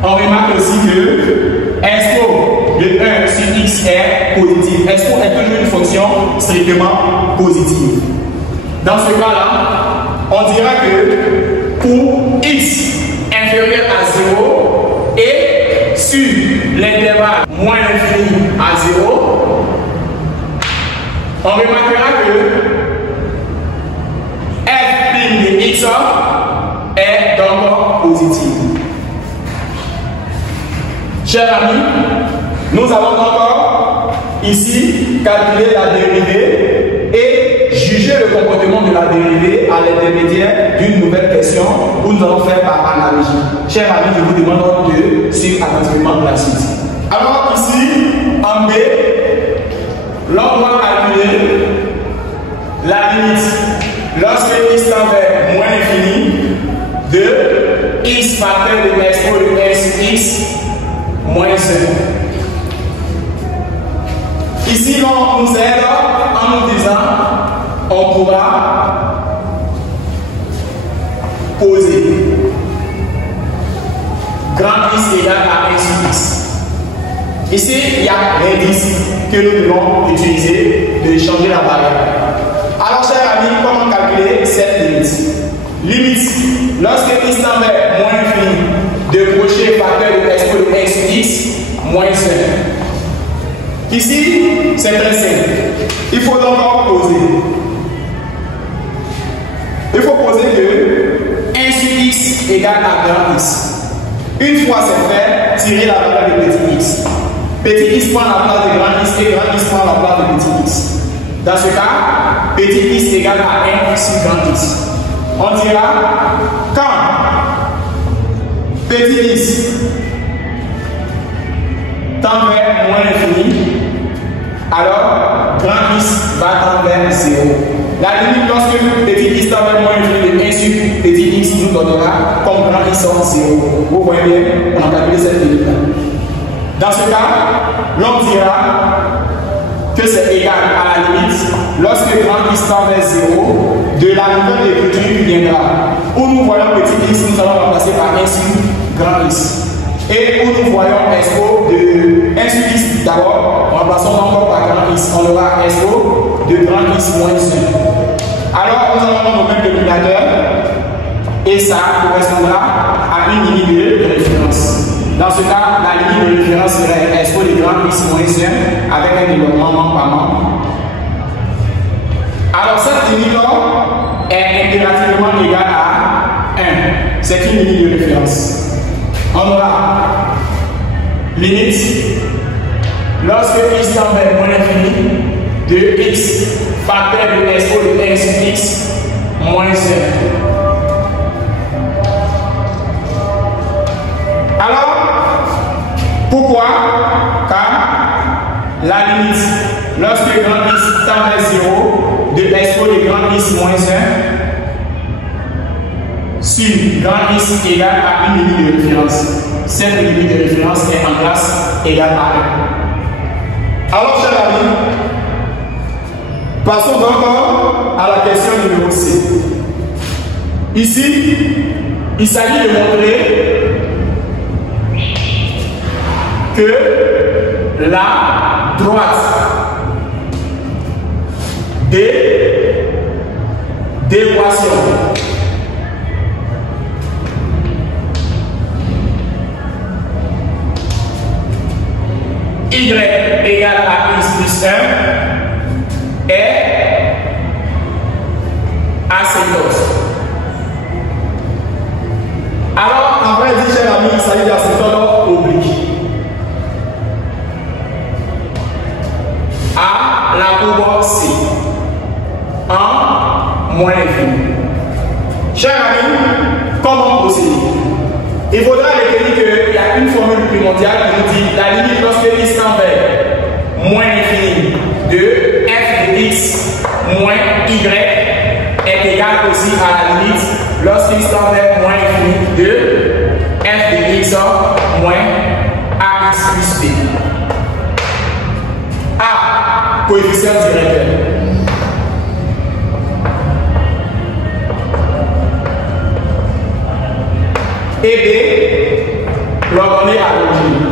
on remarque aussi que expo de 1 sur x est positif. Expo est toujours une fonction strictement positive. Dans ce cas-là, on dira que pour x inférieur à 0 et sur l'intervalle moins infini à 0, on remarquera que f' de x est donc positif. Chers amis, nous allons encore ici calculer la dérivée et juger le comportement de la dérivée à l'intermédiaire d'une nouvelle question où nous allons faire par analogie. Chers amis, je vous demande de suivre attentivement la suite. Alors ici, en B, l'on doit calculer la limite lorsque x tend vers moins l'infini de x facteur de expo de s x moins 1. Ici, l'on nous aide en nous disant on pourra poser grand x égale à 1 sur x. Ici, il y a l'indice que nous devons utiliser de changer la variable. Alors, chers amis, comment calculer cette limite? Limite, lorsque x tend vers moins l'infini, de crochet facteur de expo de x sur x moins 1. Ici, c'est très simple. Il faut donc poser. Il faut poser que 1 sur x égale à grand x. Une fois c'est fait, tirer la valeur de petit x. Petit x prend la place de grand x et grand x prend la place de petit x. Dans ce cas, petit x égale à 1 sur grand x. On dira quand petit x tend vers moins l'infini, alors grand x va tendre vers 0. La limite lorsque petit x tend vers moins l'infini de 1 sur petit x nous donnera comme grand x sort 0. Vous voyez bien, on a calculé cette limite-là. Dans ce cas, l'on dira que c'est égal à la limite lorsque grand x tend vers 0 de la nouvelle écriture qui viendra. Où nous voyons petit x, nous allons remplacer par 1 sur grand x. Et où nous voyons expo de 1 sur x d'abord, remplaçons encore par grand x. On aura expo de grand x moins 1. Alors nous allons nos mêmes dénominateurs et ça correspondra à une limite de référence. Dans ce cas, la limite de référence serait expo de grand x moins 1 avec un développement membre par membre. Alors cette limite est impérativement égale à 1. C'est une limite de référence. On aura limite lorsque x tend vers moins l'infini de x facteur de expo de x sur x moins 1. Alors, pourquoi? Car la limite lorsque grand x tend vers 0 de expo de grand x moins 1 sur grand x égale à une limite de référence. Cette limite de référence est en classe égale à 1. Alors, chers amis, passons donc à la question numéro C. Ici, il s'agit de montrer que la droite d'équation y égale à x plus 1 est asymptote. Alors, en vrai, dit cher ami, il s'agit d'asymptote oblique. À la courbe C en moins l'infini. Cher ami, comment procéder? Il faudra retenir qu'il y a une formule primordiale qui nous dit la limite lorsque x tend vers moins l'infini de f de x moins y est égale aussi à la limite lorsque x tend vers moins l'infini de f de x moins ax plus b. A, coefficient directeur. Et B, l'ordonnée à l'origine.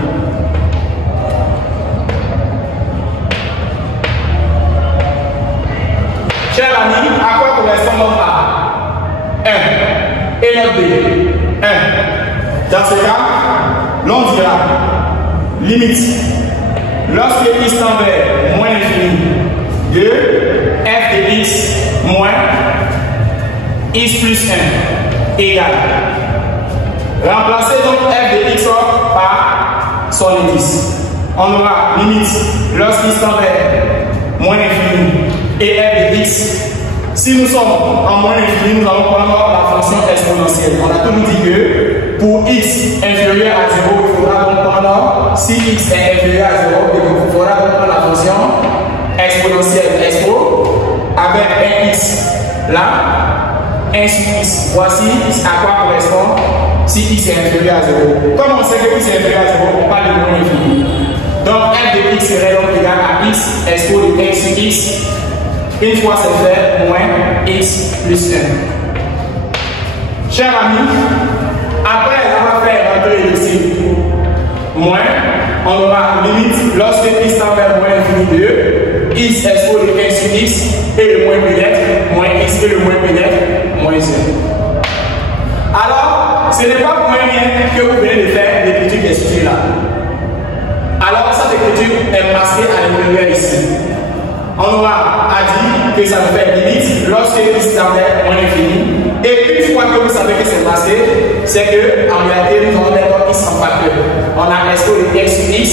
Chers amis, à quoi correspond notre A? 1. Et notre B? 1. Dans ce cas, l'on dira limite lorsque x tend vers moins l'infini de f de x moins x plus 1 égale. Remplacez donc f de x par son indice. On aura limite lorsqu'x tend vers moins l'infini et f de x. Si nous sommes en moins l'infini, nous allons prendre la fonction exponentielle. On a toujours dit que pour x inférieur à 0, il faudra donc prendre, si x est inférieur à 0, il faudra donc prendre la fonction exponentielle expo avec un x là, 1 sur x. Voici à quoi correspond si x est inférieur à 0. Comme on sait que x est inférieur à 0, on parle de moins infini. Donc f de x serait donc égal à x expo de 1 sur x. Une fois c'est fait, moins x plus 1. Chers amis, après avoir fait rentrer le signe moins, on aura limite lorsque x tend vers moins infini de x expo de 1 sur x et le moins pénètre, moins x et le moins pénètre, moins 1. Alors, ce n'est pas pour rien que vous venez de faire l'écriture des sujets là. Alors, cette écriture est masquée à l'intérieur ici. On aura dit que ça nous fait limite lorsque x tend vers moins infini. Et une fois que vous savez que c'est masqué, c'est que en réalité nous allons mettre x en facteur. On a expo de x sur x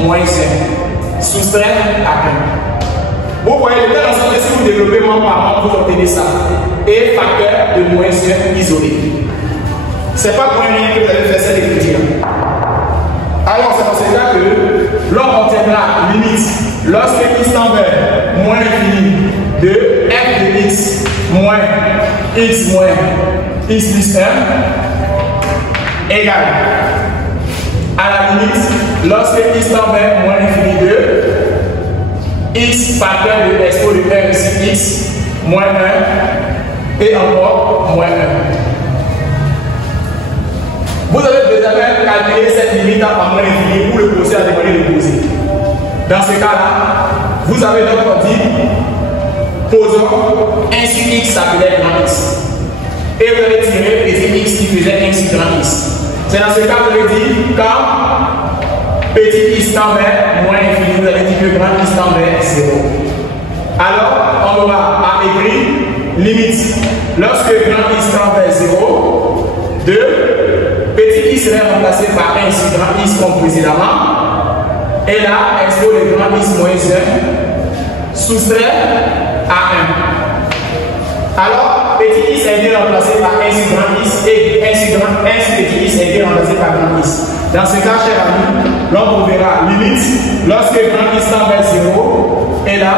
moins 1. Soustrait à 1. Vous voyez, de telle sorte que si vous développez membre par membre, vous obtenez ça. Et facteur de moins 1 isolé. C'est pas pour rien que vous allez faire cette écriture. Alors, c'est dans ce cas que l'on obtiendra limite lorsque x tend vers moins l'infini de f de x moins x plus 1 égale à la limite lorsque x tend vers moins l'infini de x facteur de expo de 1 sur x moins 1 et encore moins 1. Vous avez déjà calculé cette limite à moins l'infini pour le procès à demander de poser. Dans ce cas-là, vous avez donc dit, posons 1 sur x s'appelait grand x. Et vous allez tirer petit x qui faisait 1 sur grand x. C'est dans ce cas que vous allez dire, quand petit x tend vers moins l'infini, vous allez dire que grand x tend vers 0. Alors, on aura à écrire limite lorsque grand x tend vers 0 de petit x serait remplacé par 1 sur grand x comme précédemment. Et là, expo de grand x moins 1 soustrait à 1. Alors, petit x est bien remplacé par 1 sur grand x et 1 sur petit x est bien remplacé par grand x. Dans ce cas, chers amis, l'on trouvera limite lorsque grand x tend vers 0 et là,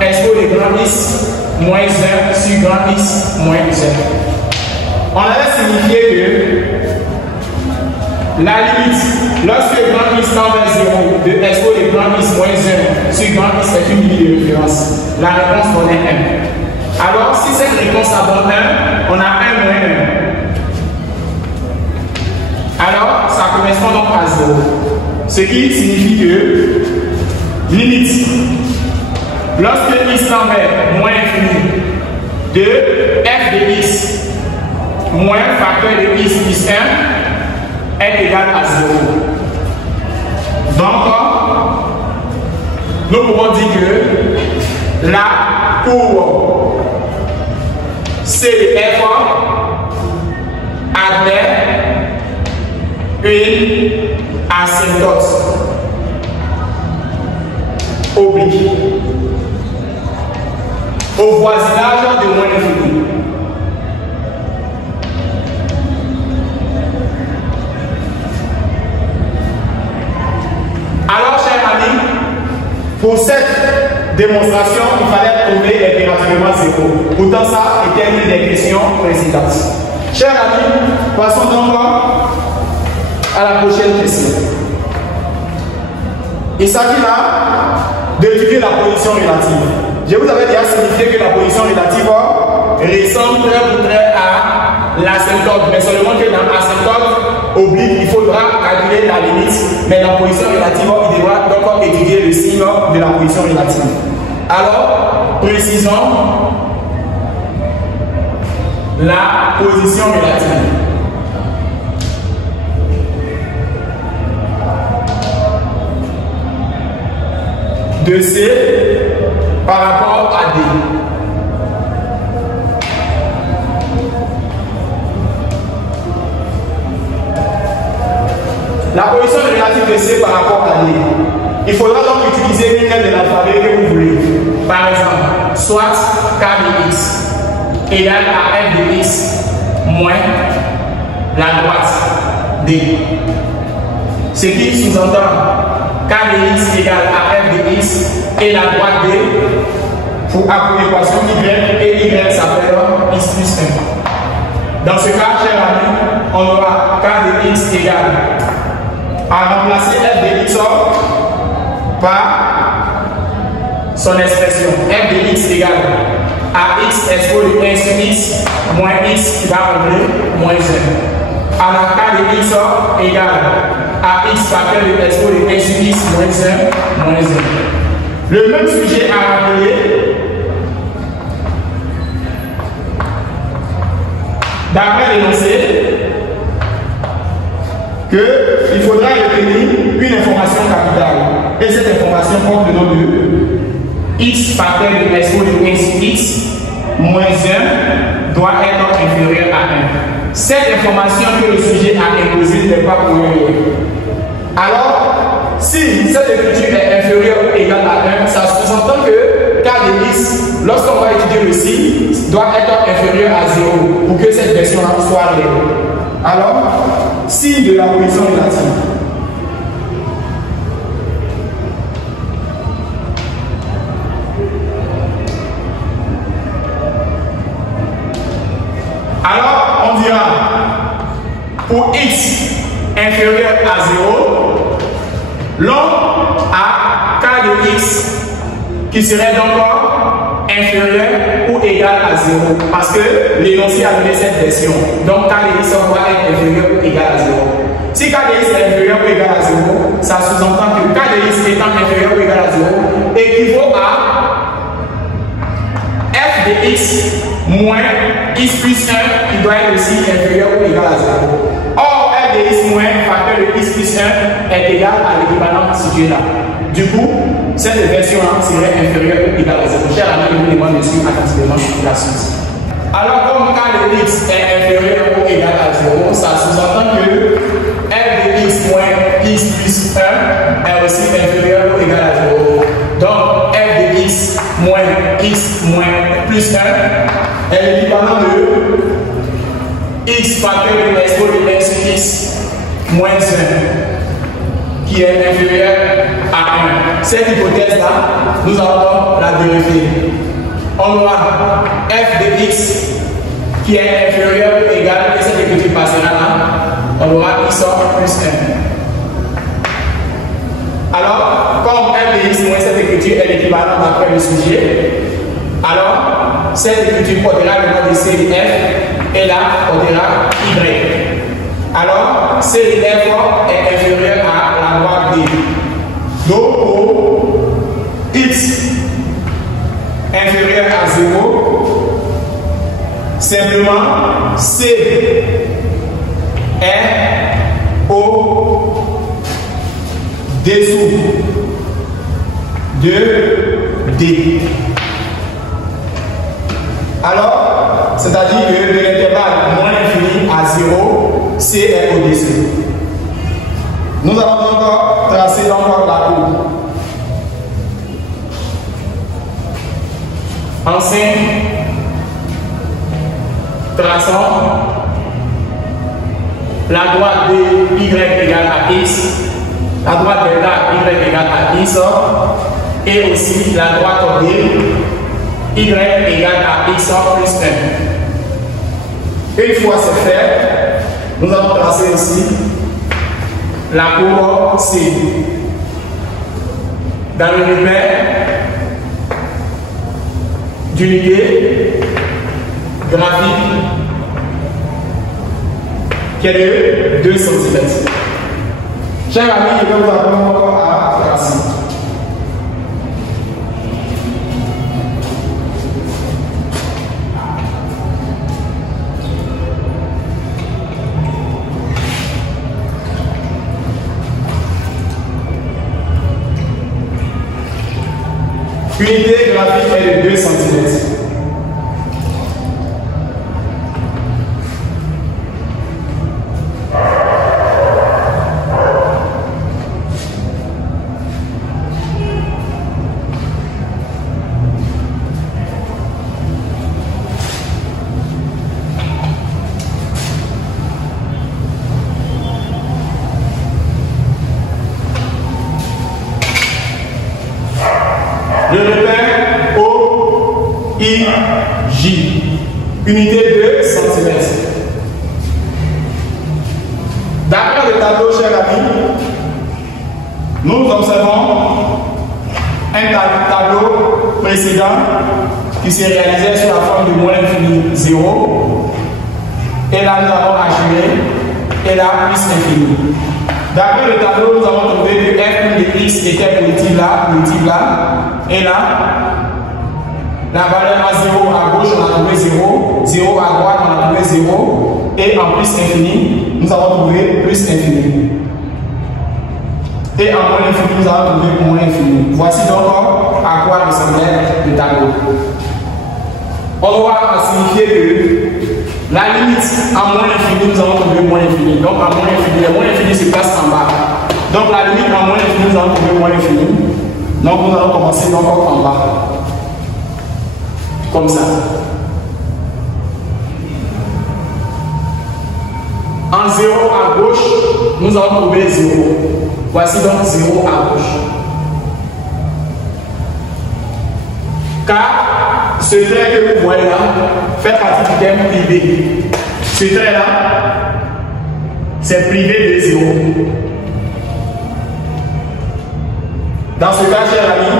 expo de grand x moins 1 sur grand x moins 1. On avait signifié que la limite, lorsque grand x tend vers 0, de expo de grand x moins 1 sur grand x est une ligne de référence. La réponse donnait 1. Alors, si cette réponse donne 1, on a 1 moins 1. Alors, ça correspond donc à 0. Ce qui signifie que limite, lorsque x tend vers moins infini de f de x moins facteur de x plus 1 est égal à 0. Donc, nous pouvons dire que la courbe C de f admet une asymptote oblique au voisinage de moins l'infini. Alors, chers amis, pour cette démonstration, il fallait trouver impérativement 0. Pourtant, ça était une des questions précédentes. Chers amis, passons donc à la prochaine question. Il s'agit là d'étudier la position relative. Je vous avais déjà signifié que la position relative ressemble très ou très à l'asymptote, mais seulement que dans l'asymptote oblique, il faudra calculer la limite, mais dans la position relative, il devra donc étudier le signe de la position relative. Alors, précisons la position relative. De C par rapport à D. La position relative de C par rapport à D. Il faudra donc utiliser une lettre de l'alphabet que vous voulez. Par exemple, soit K de X égale à F de X moins la droite D. Ce qui sous-entend K de X égale à F de X et la droite D pour l'équation Y et Y s'appelle X plus 1. Dans ce cas, chers amis, on aura K de X égale à remplacer F de X par son expression F de X égale à X expo de 1 sur X moins X qui va rentrer moins 1. Alors K de X égale à X facteur de expo de 1 sur X moins 1 moins 1. Le même sujet à rappeler d'après l'énoncé qu'il faudra retenir une information capitale. Et cette information porte le nom de X facteur de expo de 1 sur X moins 1 doit être inférieur à 1. Cette information que le sujet a imposée n'est pas pour rien. Alors, si cette écriture est inférieure ou égale à 1, ça sous-entend que K de X, lorsqu'on va étudier le signe, doit être inférieur à 0 pour que cette version soit réelle. Alors, signe de la position relative. Alors, on dira pour X inférieur à 0, l'on a K de X qui serait donc inférieur ou égal à 0 parce que l'énoncé a donné cette version. Donc K de X doit être inférieur ou égal à 0. Si K de X est inférieur ou égal à 0, ça sous-entend que K de X étant inférieur ou égal à 0 équivaut à F de X moins X plus 1 qui doit être aussi inférieur ou égal à 0. Or, F de X moins facteur de X plus 1 est égal à l'équivalent situé là. Du coup, cette version-là serait inférieure ou égale à 0. Cher ami, je vous demande de suivre attentivement la suite. Alors, comme K de X est inférieur ou égal à 0, ça sous-entend que F de X moins X plus 1 est aussi inférieur ou égal à 0. Donc, F de X moins X moins plus 1 est l'équivalent de X facteur de l'expo de X sur X moins 1 qui est inférieur à 1. Cette hypothèse-là, nous allons la vérifier. On aura F de X qui est inférieur ou égal, et cette écriture passera là, on aura X plus 1. Alors, comme F de X moins cette écriture est l'équivalent d'après le sujet, alors cette écriture portera le nom de C de F et là portera Y. Alors, C de F est inférieur à la droite D. Donc, pour X inférieur à 0, simplement C est au-dessous de D. Alors, c'est-à-dire que de l'intervalle moins infini à 0, C est au-dessus. Nous allons encore tracer encore la courbe. En 5, traçons la droite de Y égale à X, la droite de Y égale à X, et aussi la droite de Y égale à X plus 1. Une fois c'est fait, nous allons tracer aussi la courbe C. Dans le repère d'unité graphique qui est de 2 cm. Chers amis, je vais vous apprendre encore à tracer. Unité graphique est de 2 cm. Je répète, O, I, J. Unité de centimètres. D'après le tableau, chers amis, nous observons un tableau précédent qui s'est réalisé sous la forme de moins infini 0. Et là, nous avons H et là, plus infini. D'après le tableau, nous avons trouvé que f de x était positif là, et là, la valeur à 0 à gauche, on a trouvé 0, 0 à droite, on a trouvé 0, et en plus infini, nous avons trouvé plus infini. Et en moins infini, nous avons trouvé moins infini. Voici donc à quoi ressemblait le tableau. On va signifier que la limite à moins infini, nous allons trouver moins infini. Donc à moins infini, le moins infini se passe en bas. Donc la limite à moins infini, nous allons trouver moins infini. Donc nous allons commencer donc en bas. Comme ça. En 0 à gauche, nous allons trouver 0. Voici donc 0 à gauche. Car ce trait que vous voyez là fait partie du terme privé. Ce trait là, c'est privé de 0. Dans ce cas, chers amis,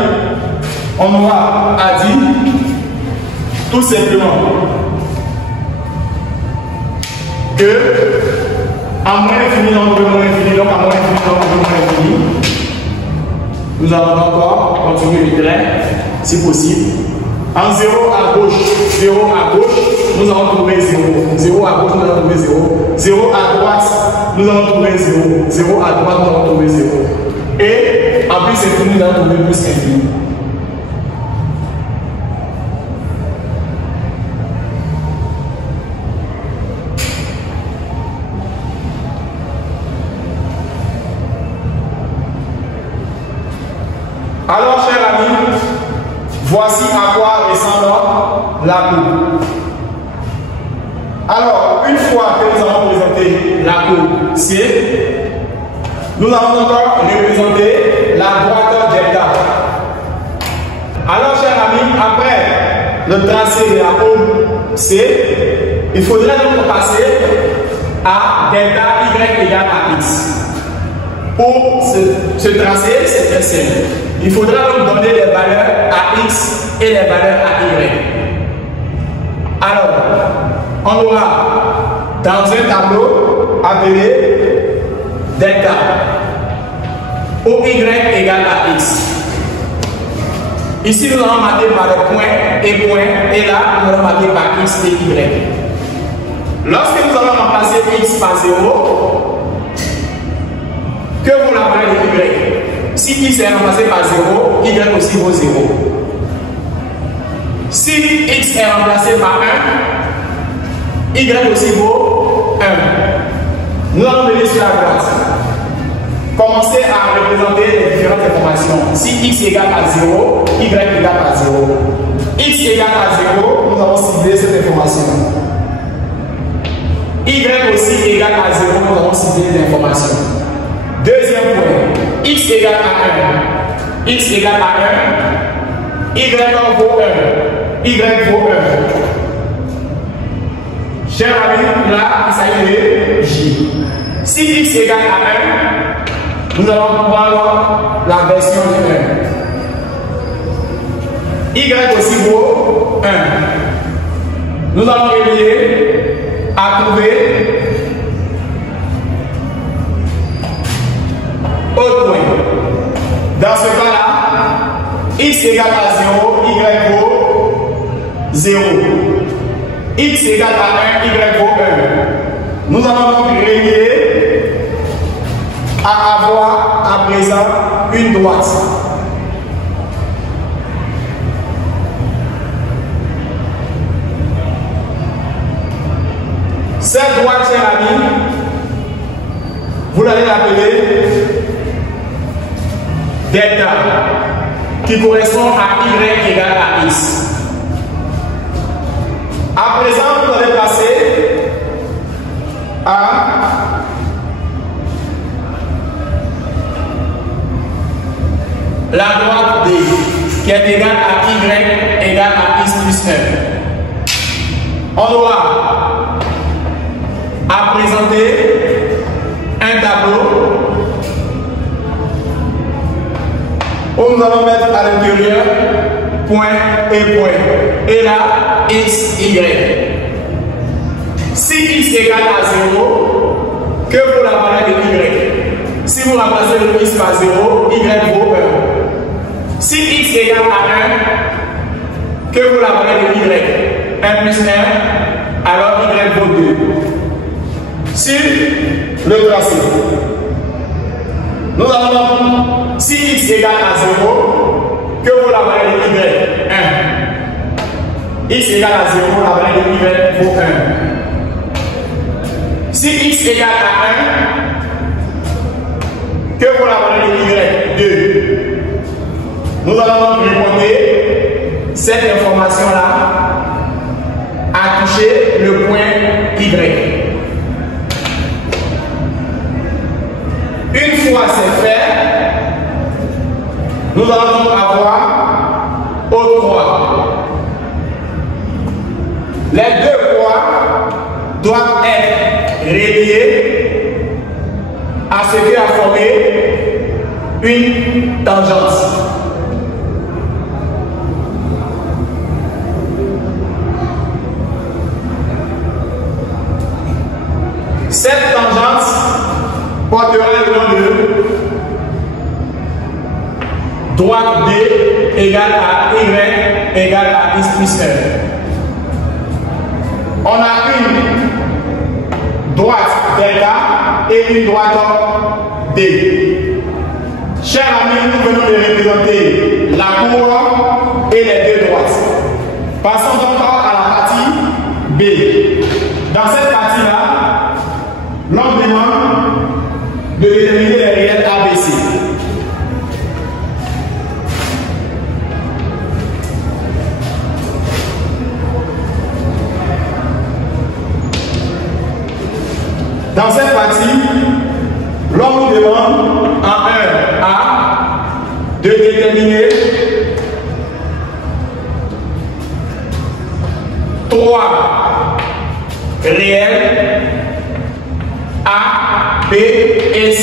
on aura à dire tout simplement que à moins infini, on trouve moins infini, donc à moins infini, on trouve moins infini. Nous allons encore continuer le trait, si possible. En 0 à gauche, nous allons trouver 0. 0 à gauche, nous allons trouver 0. 0 à droite, nous allons trouver 0. 0 à droite, nous allons trouver 0. Et en plus, infini, nous allons trouver plus infini. Alors, chers amis, voici à quoi ressemble la courbe. Alors, une fois que nous avons présenté la courbe C, nous allons encore représenter la droite delta. Alors, chers amis, après le tracé de la courbe C, il faudrait donc passer à delta y égale à x. Pour ce tracé, c'est très simple. Il faudra donc donner les valeurs à x et les valeurs à y. Alors, on aura dans un tableau appelé delta OY égale à x. Ici, nous allons marquer par les points, et là, nous allons marquer par x et y. Lorsque nous allons remplacer x par 0, que vaut la valeur de y? Si x est remplacé par 0, y aussi vaut 0. Si x est remplacé par 1, y aussi vaut 1. Nous allons venir sur la droite. Commencez à représenter les différentes informations. Si x égale à 0, y égale à 0. X égale à 0, nous allons cibler cette information. Y aussi égale à 0, nous allons cibler l'information. Deuxième point, x égale à 1, x égale à 1, y vaut 1, y vaut 1. Chers amis, là, il s'agit de j. Si x égale à 1, nous allons prendre la version de 1. Y aussi vaut 1. Nous allons relier à trouver autre point. Dans ce cas-là, x égale à 0, y vaut 0. X égale à 1, y vaut 1. Nous allons donc relier à avoir à présent une droite. Cette droite, chers amis, vous allez l'appeler delta, qui correspond à y égale à x. À présent, vous allez passer à la droite D, qui est égale à y égale à x plus 1. On aura à présenter un tableau où nous allons mettre à l'intérieur point et point. Et là, x, y. Si x égale à 0, que vaut la valeur de y? Si vous remplacez le x par 0, y vaut 1. Si x égale à 1, que vaut la valeur de y? 1 plus 1, alors y vaut 2. Sur le tracé, nous allons, si x égale à 0, que vaut la valeur de y? 1. X égale à 0, la valeur de y vaut 1. Si x égale à 1, que vaut la valeur de y? 2. Nous allons remonter cette information-là à toucher le point y. Une fois c'est fait, nous allons donc avoir O3. Les deux poids doivent être reliés à ce qui a formé une tangente. Cette tangente portera le nom de droite D égale à y égale à x plus 1. On a une droite delta et une droite D. Chers amis, nous venons de représenter la courbe et les deux droites. Passons donc à la partie B. Dans cette partie-là, l'on demande de déterminer les réels ABC. Dans cette partie, l'on nous demande en 1A de déterminer 3 réels A, B et C,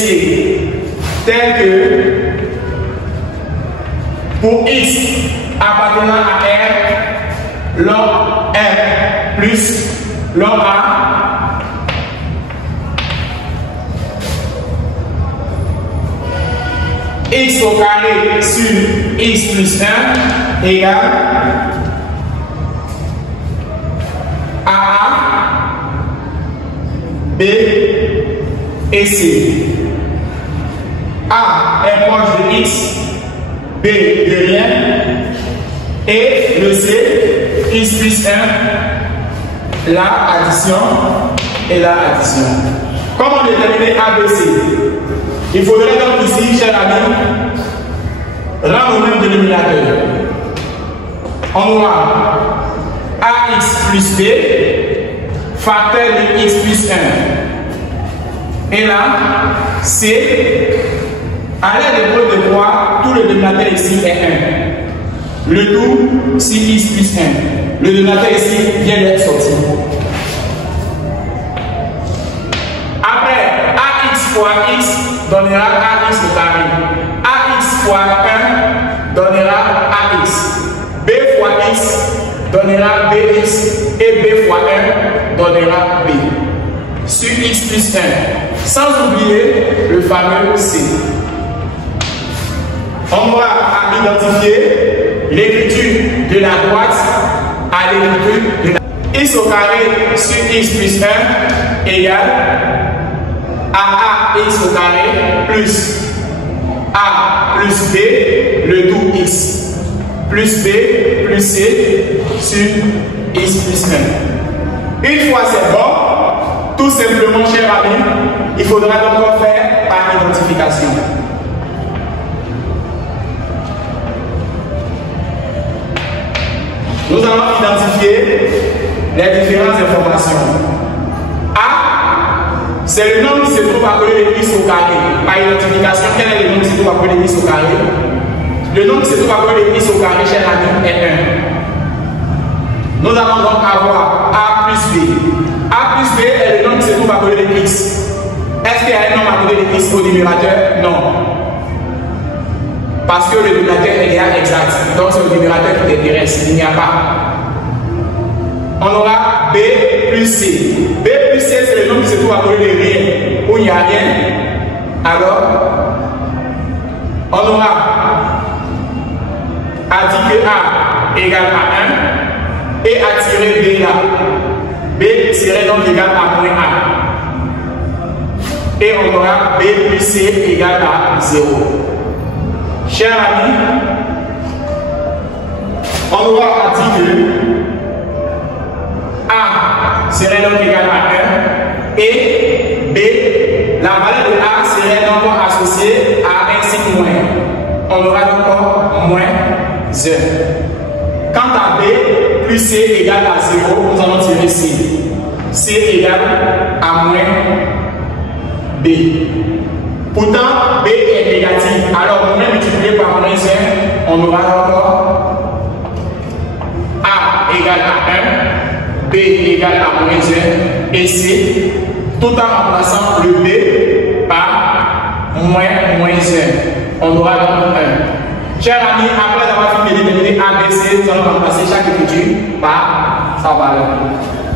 tels que pour X appartenant à R, log R plus log A, X au carré sur X plus 1 égale AA, B et C. A est proche de X, B de rien, et le C, X plus 1, la addition et la addition. Comment déterminer ABC? Il faudrait donc ici, chers amis, rendre au même dénominateur. On aura AX plus B, facteur de X plus 1. Et là, C, à l'aide de l'épreuve de poids, tout le dénominateur ici est 1. Le tout, c'est X plus 1. Le dénominateur ici vient d'être sorti. Après, AX fois X donnera AX au carré. AX fois 1 donnera AX. B fois X donnera BX. Et B fois 1 donnera B. Sur X plus 1. Sans oublier le fameux C. On va identifier l'écriture de la droite à l'écriture de la X au carré sur X plus 1 égale à AX au carré plus A plus B, le tout X, plus B plus C sur X plus 1. Une fois c'est bon, Tout simplement, chers amis, il faudra donc faire par identification. Nous allons identifier les différentes informations. A, c'est le nombre qui se trouve appelé de x au carré. Par identification, quel est le nombre qui se trouve appelé de x au carré? Le nombre qui se trouve appelé de x au carré, chers amis, est 1. Nous allons donc avoir A plus B. A plus B est le nombre qui se trouve appelé de x. Est-ce qu'il y a un nombre appelé de x au numérateur? Non. Parce que le numérateur est déjà exact. Donc c'est le numérateur qui t'intéresse. Il n'y a pas. On aura B plus C. B plus C, c'est le nombre qui se trouve appelé de rien. Où il n'y a rien. Alors, on aura A dit que A égale à 1 et A tiré B là. B serait donc égal à moins 1. Et on aura B plus C égale à 0. Chers amis, on aura dit que A serait donc égal à 1 et B, la valeur de A serait donc associée à un signe moins. On aura donc moins 1. Quant à B plus C égale à 0, nous allons tirer C. C égale à moins B. Pourtant, B est négatif. Alors, on va multiplier par moins 1, on aura encore A égale à 1, B égale à moins 1 et C, tout en remplaçant le B par moins 1. On aura donc 1. Chers amis, après avoir fini de déterminer A, B, C, nous allons remplacer chaque écriture par sa valeur.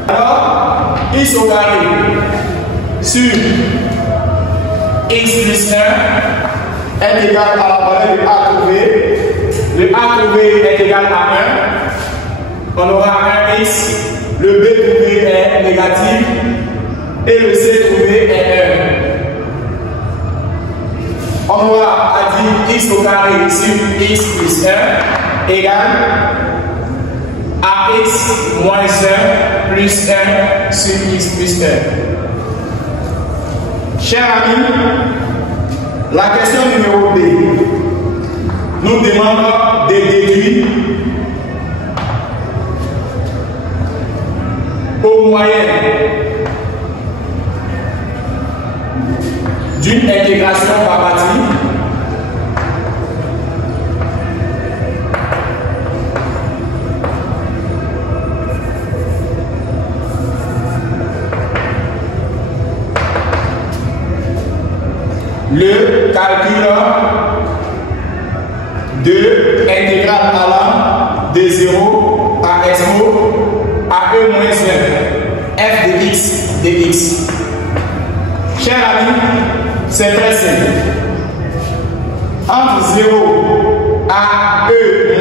Alors, x au carré sur x plus 1 est égal à la valeur de A trouvé. Le A trouvé est égal à 1. On aura un x. Le B trouvé est négatif. Et le C trouvé est 1. On aura à dire x au carré sur x plus 1 égale à x moins 1 plus 1 sur x plus 1. Chers amis, la question numéro B nous demande de déduire au moyen d'une intégration par partie le calcul de intégrale allant de 0 à SO à E moins 1 f de x dx. Chers amis, c'est très simple. Entre 0 à E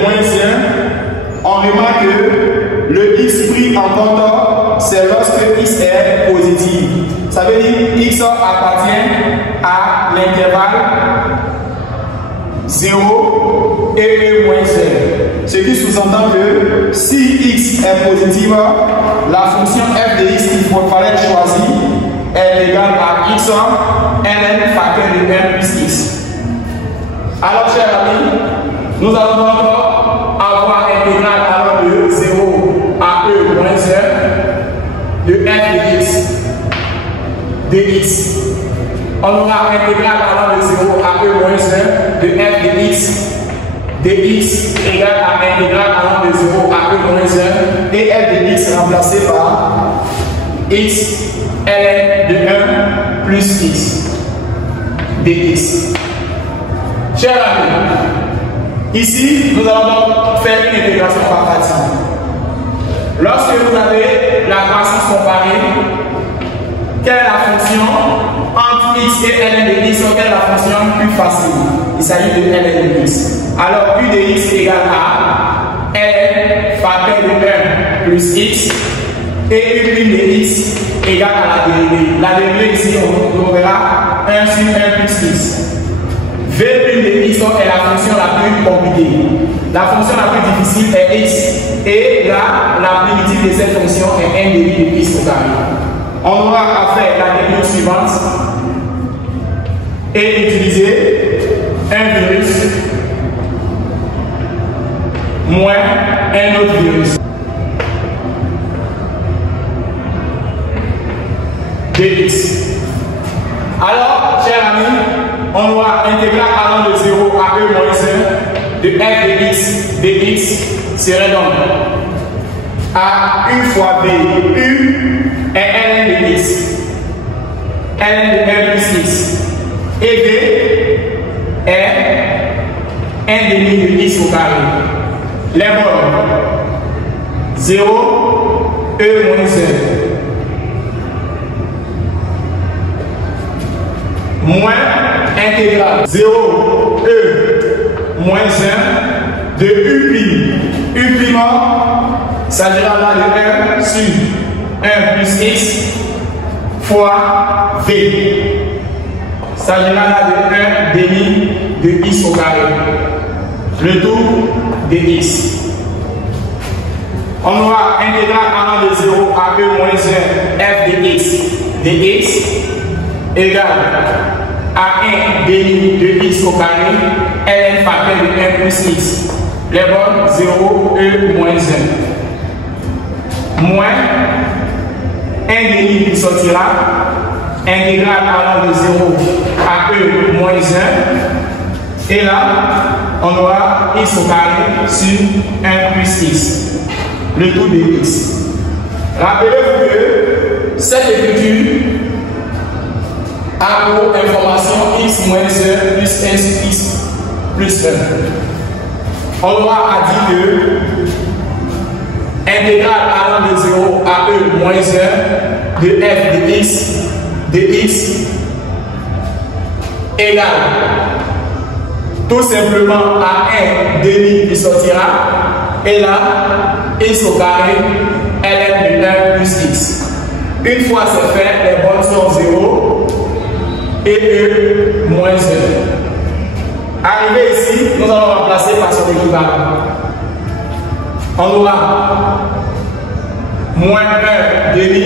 moins 1, on remarque que le x pris en compte, c'est lorsque x est positif. Ça veut dire que x appartient à l'intervalle 0 et E moins 1. Ce qui sous-entend que si x est positive, la fonction f de x qu'il fallait choisir est égale à x ln facteur de 1 plus x. Alors, chers amis, nous allons donc avoir intégrale allant de 0 à E moins 1 de f de x dx. On aura intégrale allant de 0 à E moins 1 de f de x dx égale à intégrale allant de 0 à E moins 1 et f de x remplacé par x ln de 1 plus x dx. Chers amis, ici nous allons donc faire une intégration par partie. Lorsque vous avez la croissance comparée, quelle est la fonction entre x et ln de x? Quelle est la fonction plus facile? Il s'agit de ln de x. Alors, u de x égale à ln facteur de 1 plus x et u prime de x égale à la dérivée. La dérivée ici, on verra 1 sur 1 plus x. V prime de x est la fonction la plus compliquée. La fonction la plus difficile est x. Et là, la primitive de cette fonction est 1 demi de x au carré. on aura à faire la technique suivante et utiliser un virus moins un autre virus. Dx. Alors, chers amis, on aura intégral allant de 0 à E moins 1 de f de x dx serait donc a u fois b u et ln de x, ln de 1 plus x, et b est 1 demi de x au carré. Les bornes 0, e moins 1. Moins intégrale 0 e moins 1 de u prime. U prime s'agira là de 1 sur 1 plus x fois v. S'agira là de 1 demi de x au carré. Le tout de x. On aura intégrale allant de 0 à e moins 1 f de x dx égale à 1 demi de x au carré, ln facteur de 1 plus x. Les bornes 0, e moins 1. Moins 1 demi qui sortira, intégrale allant de 0 à e moins 1. Et là, on aura x au carré sur 1 plus x. Le tout de x. Rappelez-vous que cette écriture a pour information x moins 1 plus 1 sur x plus 1. On aura à dire que intégrale allant de 0 à e moins 1 de f de x égale tout simplement à 1 demi qui sortira et là x au carré ln de 1 plus x. Une fois c'est fait, les bornes sont 0 et e moins 1. Arrivé ici, nous allons remplacer par son équivalent. On aura moins 1 demi,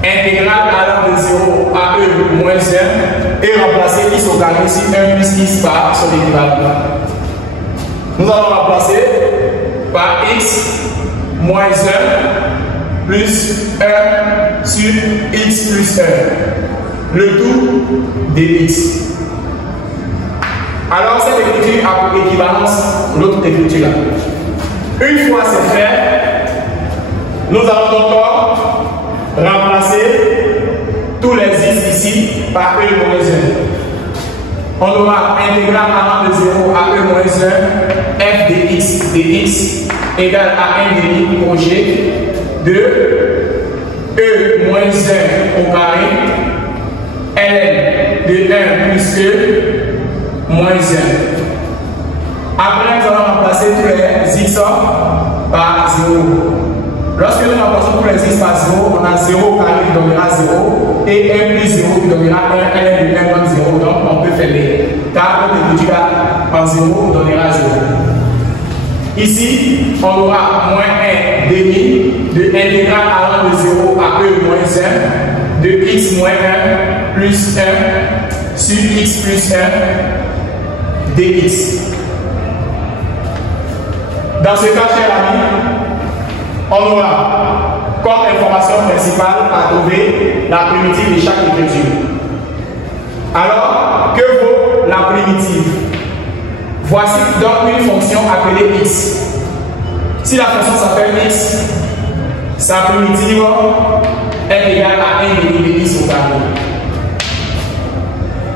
intégrale allant de 0 à e moins 1, et remplacer x au carré sur 1 plus x par son équivalent. Nous allons remplacer par x moins 1 plus 1 sur x plus 1. Le tout dx. Alors cette écriture a pour équivalence l'autre écriture là. Une fois c'est fait, nous allons encore remplacer tous les x ici par e moins 1. On aura intégrale allant de 0 à e moins 1 f de x dx égale à 1 demi projet de e moins 1 au carré ln de 1 plus e moins 1. Après, nous allons remplacer tous les x par 0. Lorsque nous remplaçons tous les x par 0, on a 0 carré qui donnera 0 et 1 plus 0 qui donnera 1, ln de 1 donne 0. Donc, on peut faire les. Car notre écriture par 0 donnera 0. Ici, on aura moins 1 demi de intégrale allant de 0 à e moins 1 de x moins 1 plus 1 sur x plus 1 dx. Dans ce cas, chers amis, on aura comme information principale à trouver la primitive de chaque écriture. Alors, que vaut la primitive? Voici donc une fonction appelée x. Si la fonction s'appelle x, sa primitive est égale à 1 demi de x au carré.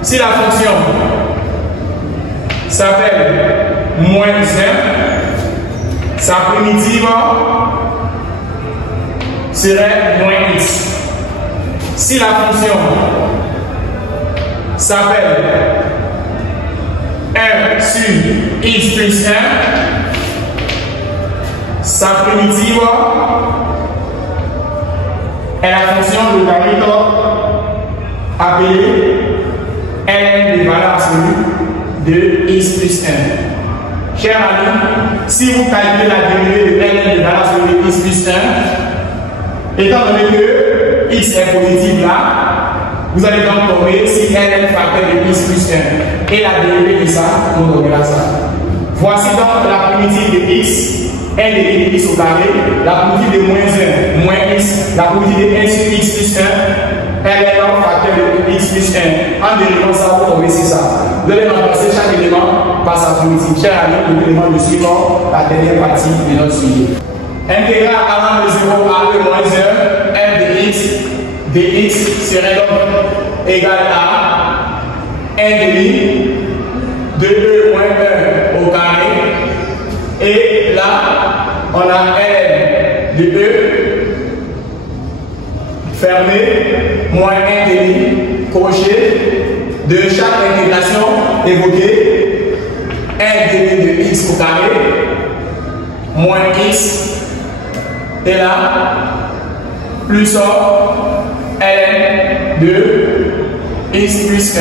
Si la fonction s'appelle moins 1, sa primitive serait moins x. Si la fonction s'appelle 1 sur x plus 1, sa primitive est la fonction logarithme appelée ln de valeur absolue de x plus 1. Chers amis, si vous calculez la dérivée de ln de valeur absolue de x plus 1, étant donné que x est positif là, vous allez donc tomber si n est le facteur de x plus 1. Et la dérivée de ça nous donnera ça. Voici donc la primitive de x, n de x au carré, la primitive de moins 1, moins x, la primitive de 1 sur x plus 1, elle est donc facteur de x plus 1. En dérivant ça, vous tombez sur ça. Vous allez remplacer chaque élément par sa primitive. Cher ami, l'élément de suivant, la dernière partie de notre sujet. Intégral allant de 0 à e moins 1, f de x dx serait donc égal à 1 demi de e moins 1 au carré. Et là, on a n de e fermé moins 1 demi crochet de chaque intégration évoquée 1 demi de x au carré moins x et là plus ln de x plus 1.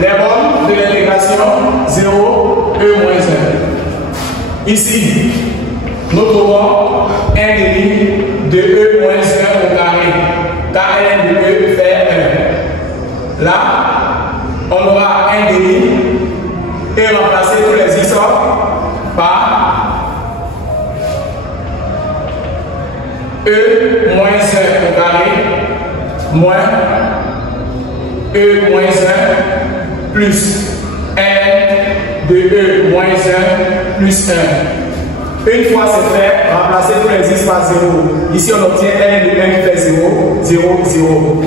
Les bornes de l'intégration 0 e moins 1. Ici, nous trouvons 1 demi de e moins 1 au carré, car n de e fait 1. Là, on aura 1 demi et remplacer tous les x par e moins 1 au carré moins e moins 1 plus n de e moins 1 plus 1. Une fois c'est fait, remplacer tous les x par 0. Ici on obtient n de 1 qui fait 0, 0, 0.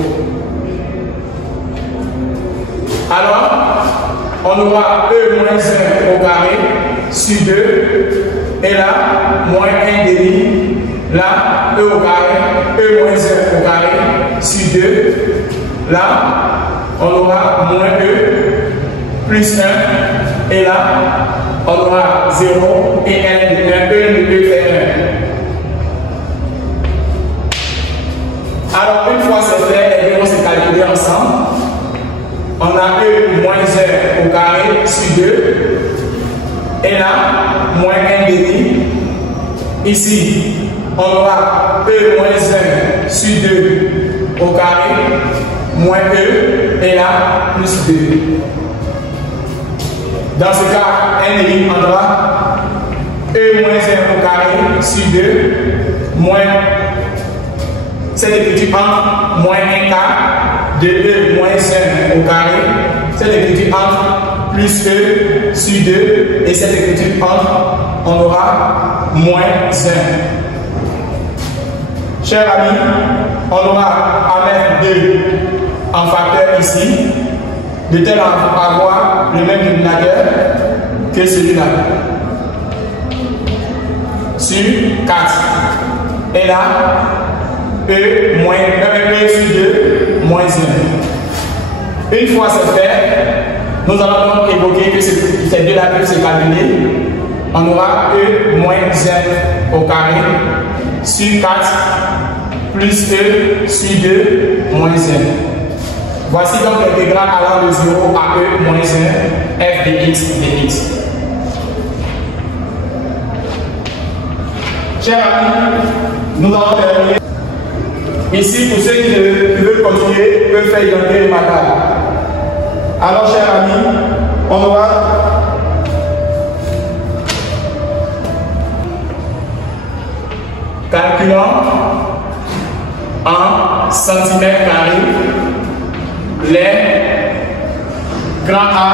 Alors, on aura e moins 1 au carré sur 2, et là, moins 1 demi, là, e au carré, e moins 1 au carré sur 2, là, on aura moins e plus 1, et là, on aura 0 et n de 1, e de 2 fait 1. Alors, une fois c'est fait, les deux vont se calculer ensemble. On a e moins 1 au carré sur 2, et là, moins 1 demi. Ici, on aura e moins 1 sur 2 au carré, moins e, et là, plus 2. Dans ce cas, n demi, on aura e moins 1 au carré sur 2, moins, cette écriture entre moins 1 quart de e moins 1 au carré, cette écriture entre plus e sur 2, et cette écriture entre, on aura moins 1. Chers amis, on aura à mettre 2 en facteur ici, de tel à avoir le même dénominateur que celui-là. Sur 4. Et là, E moins 1 E sur 2 moins 1. Une fois c'est fait, nous allons donc évoquer que ces deux-là peuvent se calculer. On aura E moins 1 au carré sur 4 plus E sur 2 moins 1. Voici donc l'intégrale allant de 0 à E moins 1 f de x dx. Chers amis, nous allons terminer. Ici, pour ceux qui veulent continuer, peuvent faire identifier les matables. Alors, chers amis, on aura calculant en centimètres carrés les grands A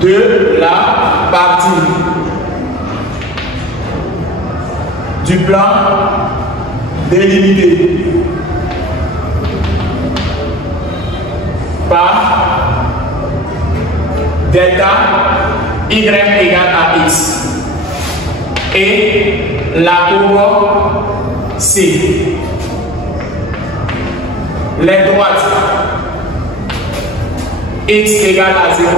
de la partie du plan délimité par delta y égale à x et la courbe C. Les droites x égale à 0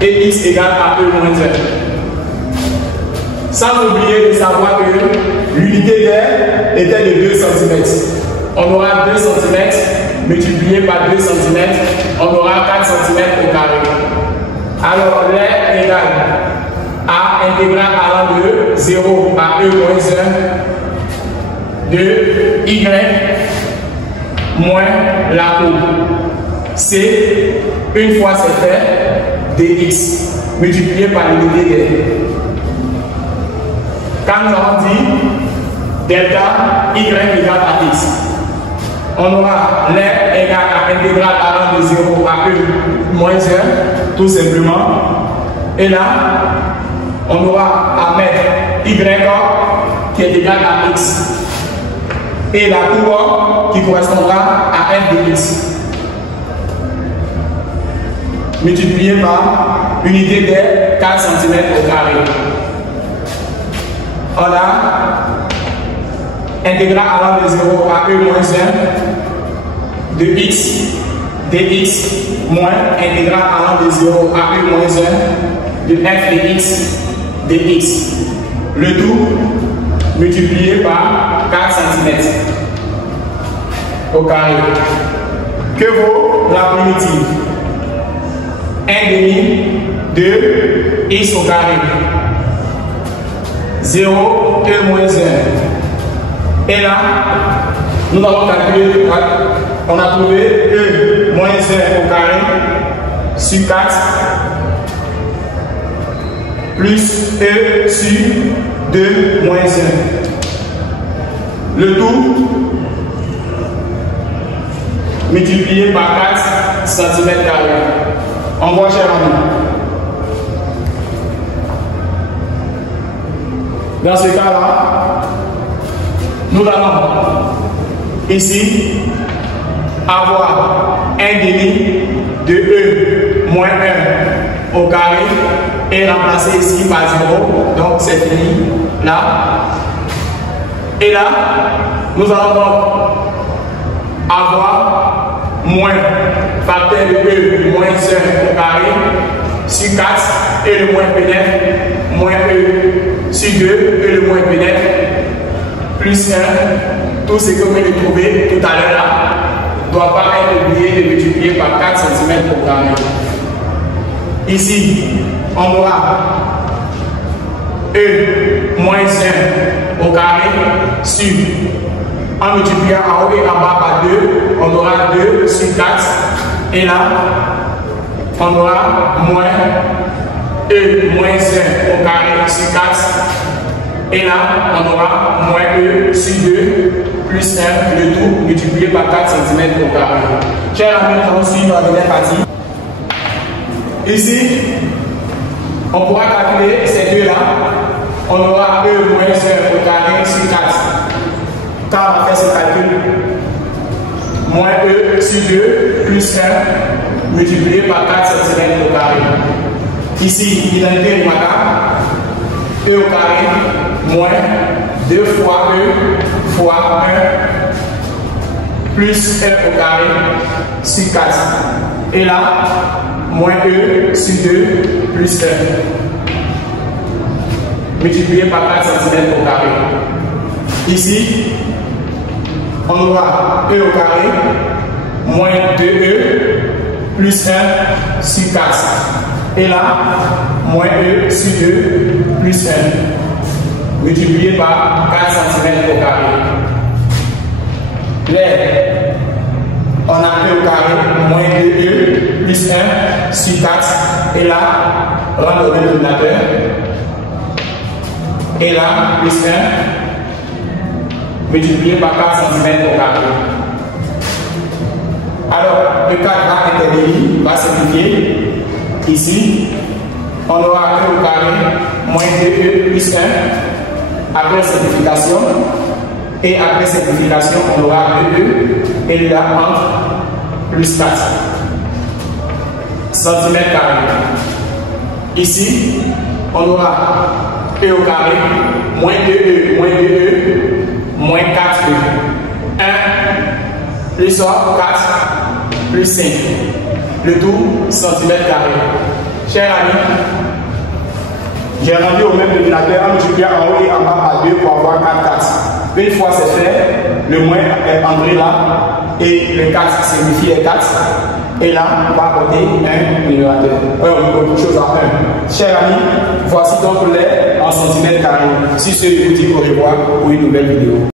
et x égale à E moins 1. Sans oublier de savoir que l'unité d'air était de 2 cm. On aura 2 cm multiplié par 2 cm, on aura 4 cm au carré. Alors l'air égale A intégral allant de 0 à E moins 1 de Y moins la courbe. C, une fois c'est fait, dx multiplié par l'unité des. Quand nous avons dit delta y égale à x, on aura l'air égal à intégral allant de 0 à E moins 1, tout simplement. Et là, on aura à mettre y qui est égal à x. Et la courbe qui correspondra à f de x. Multiplié par unité des 4 cm au carré. On a intégral allant de 0 à E moins 1 de x dx moins intégral allant de 0 à E moins 1 de f de x dx. Le tout multiplié par 4 cm au carré. Que vaut la primitive? 1 demi de x au carré. 0, E moins 1. Et là, nous avons calculé, on a trouvé E moins 1 au carré sur 4 plus E sur 2 moins 1. Le tout multiplié par 4 cm². On voit cher ami. Dans ce cas-là, nous allons ici avoir 1 demi de E moins 1 au carré et remplacer ici par 0. Donc c'est fini là. Et là, nous allons donc avoir moins facteur de E moins 1 au carré sur 4 et le moins pénètre moins E sur 2 et le moins pénètre plus 1. Tout ce que vous venez de trouver tout à l'heure là ne doit pas être oublié de multiplier par 4 cm au carré. Ici, on aura E moins 1 au carré sur, en multipliant en haut et en bas par 2, on aura 2 sur 4. Et là, on aura moins E moins 1 au carré sur 4. Et là, on aura moins E sur 2 plus 1, le tout multiplié par 4 cm au carré. Chers amis, nous allons suivre la dernière partie. Ici, on pourra calculer ces deux-là. On aura E moins 1 au carré sur 4. Quand on va faire ce calcul, moins E sur 2 plus 1 multiplié par 4 cm au carré. Ici, l'identité remarquable, E au carré moins 2 fois E fois 1 plus 1 au carré sur 4. Et là, moins E sur 2 plus 1 multiplié par 4 cm au carré. Ici, on aura E au carré moins 2E plus 1 sur 4. Et là, moins E sur 2 plus 1 multiplié par 4 cm au carré. Là, on a E au carré moins 2E plus 1 sur 4. Et là, on va le dénominateur. Et là, plus 1 multiplié par 4 cm au carré. Alors, le 4 va intervenir, va simplifier. Ici, on aura E au carré moins 2E plus 1 après simplification. Et après simplification, on aura 2E et là entre plus 4 cm². Ici, on aura E au carré moins 2E moins 4E. 1 plus 4 plus 5. Le tout centimètre carré. Chers amis, j'ai rendu au même dénominateur en multipliant en haut et en bas par 2 pour avoir 4. Une fois c'est fait, le moins est entré là et le 4 signifie 4. Et là, on va apporter un numérateur. Autre chose à 1. Chers amis, voici donc l'air en centimètres carrés. Si ce je vous dis au revoir pour une nouvelle vidéo.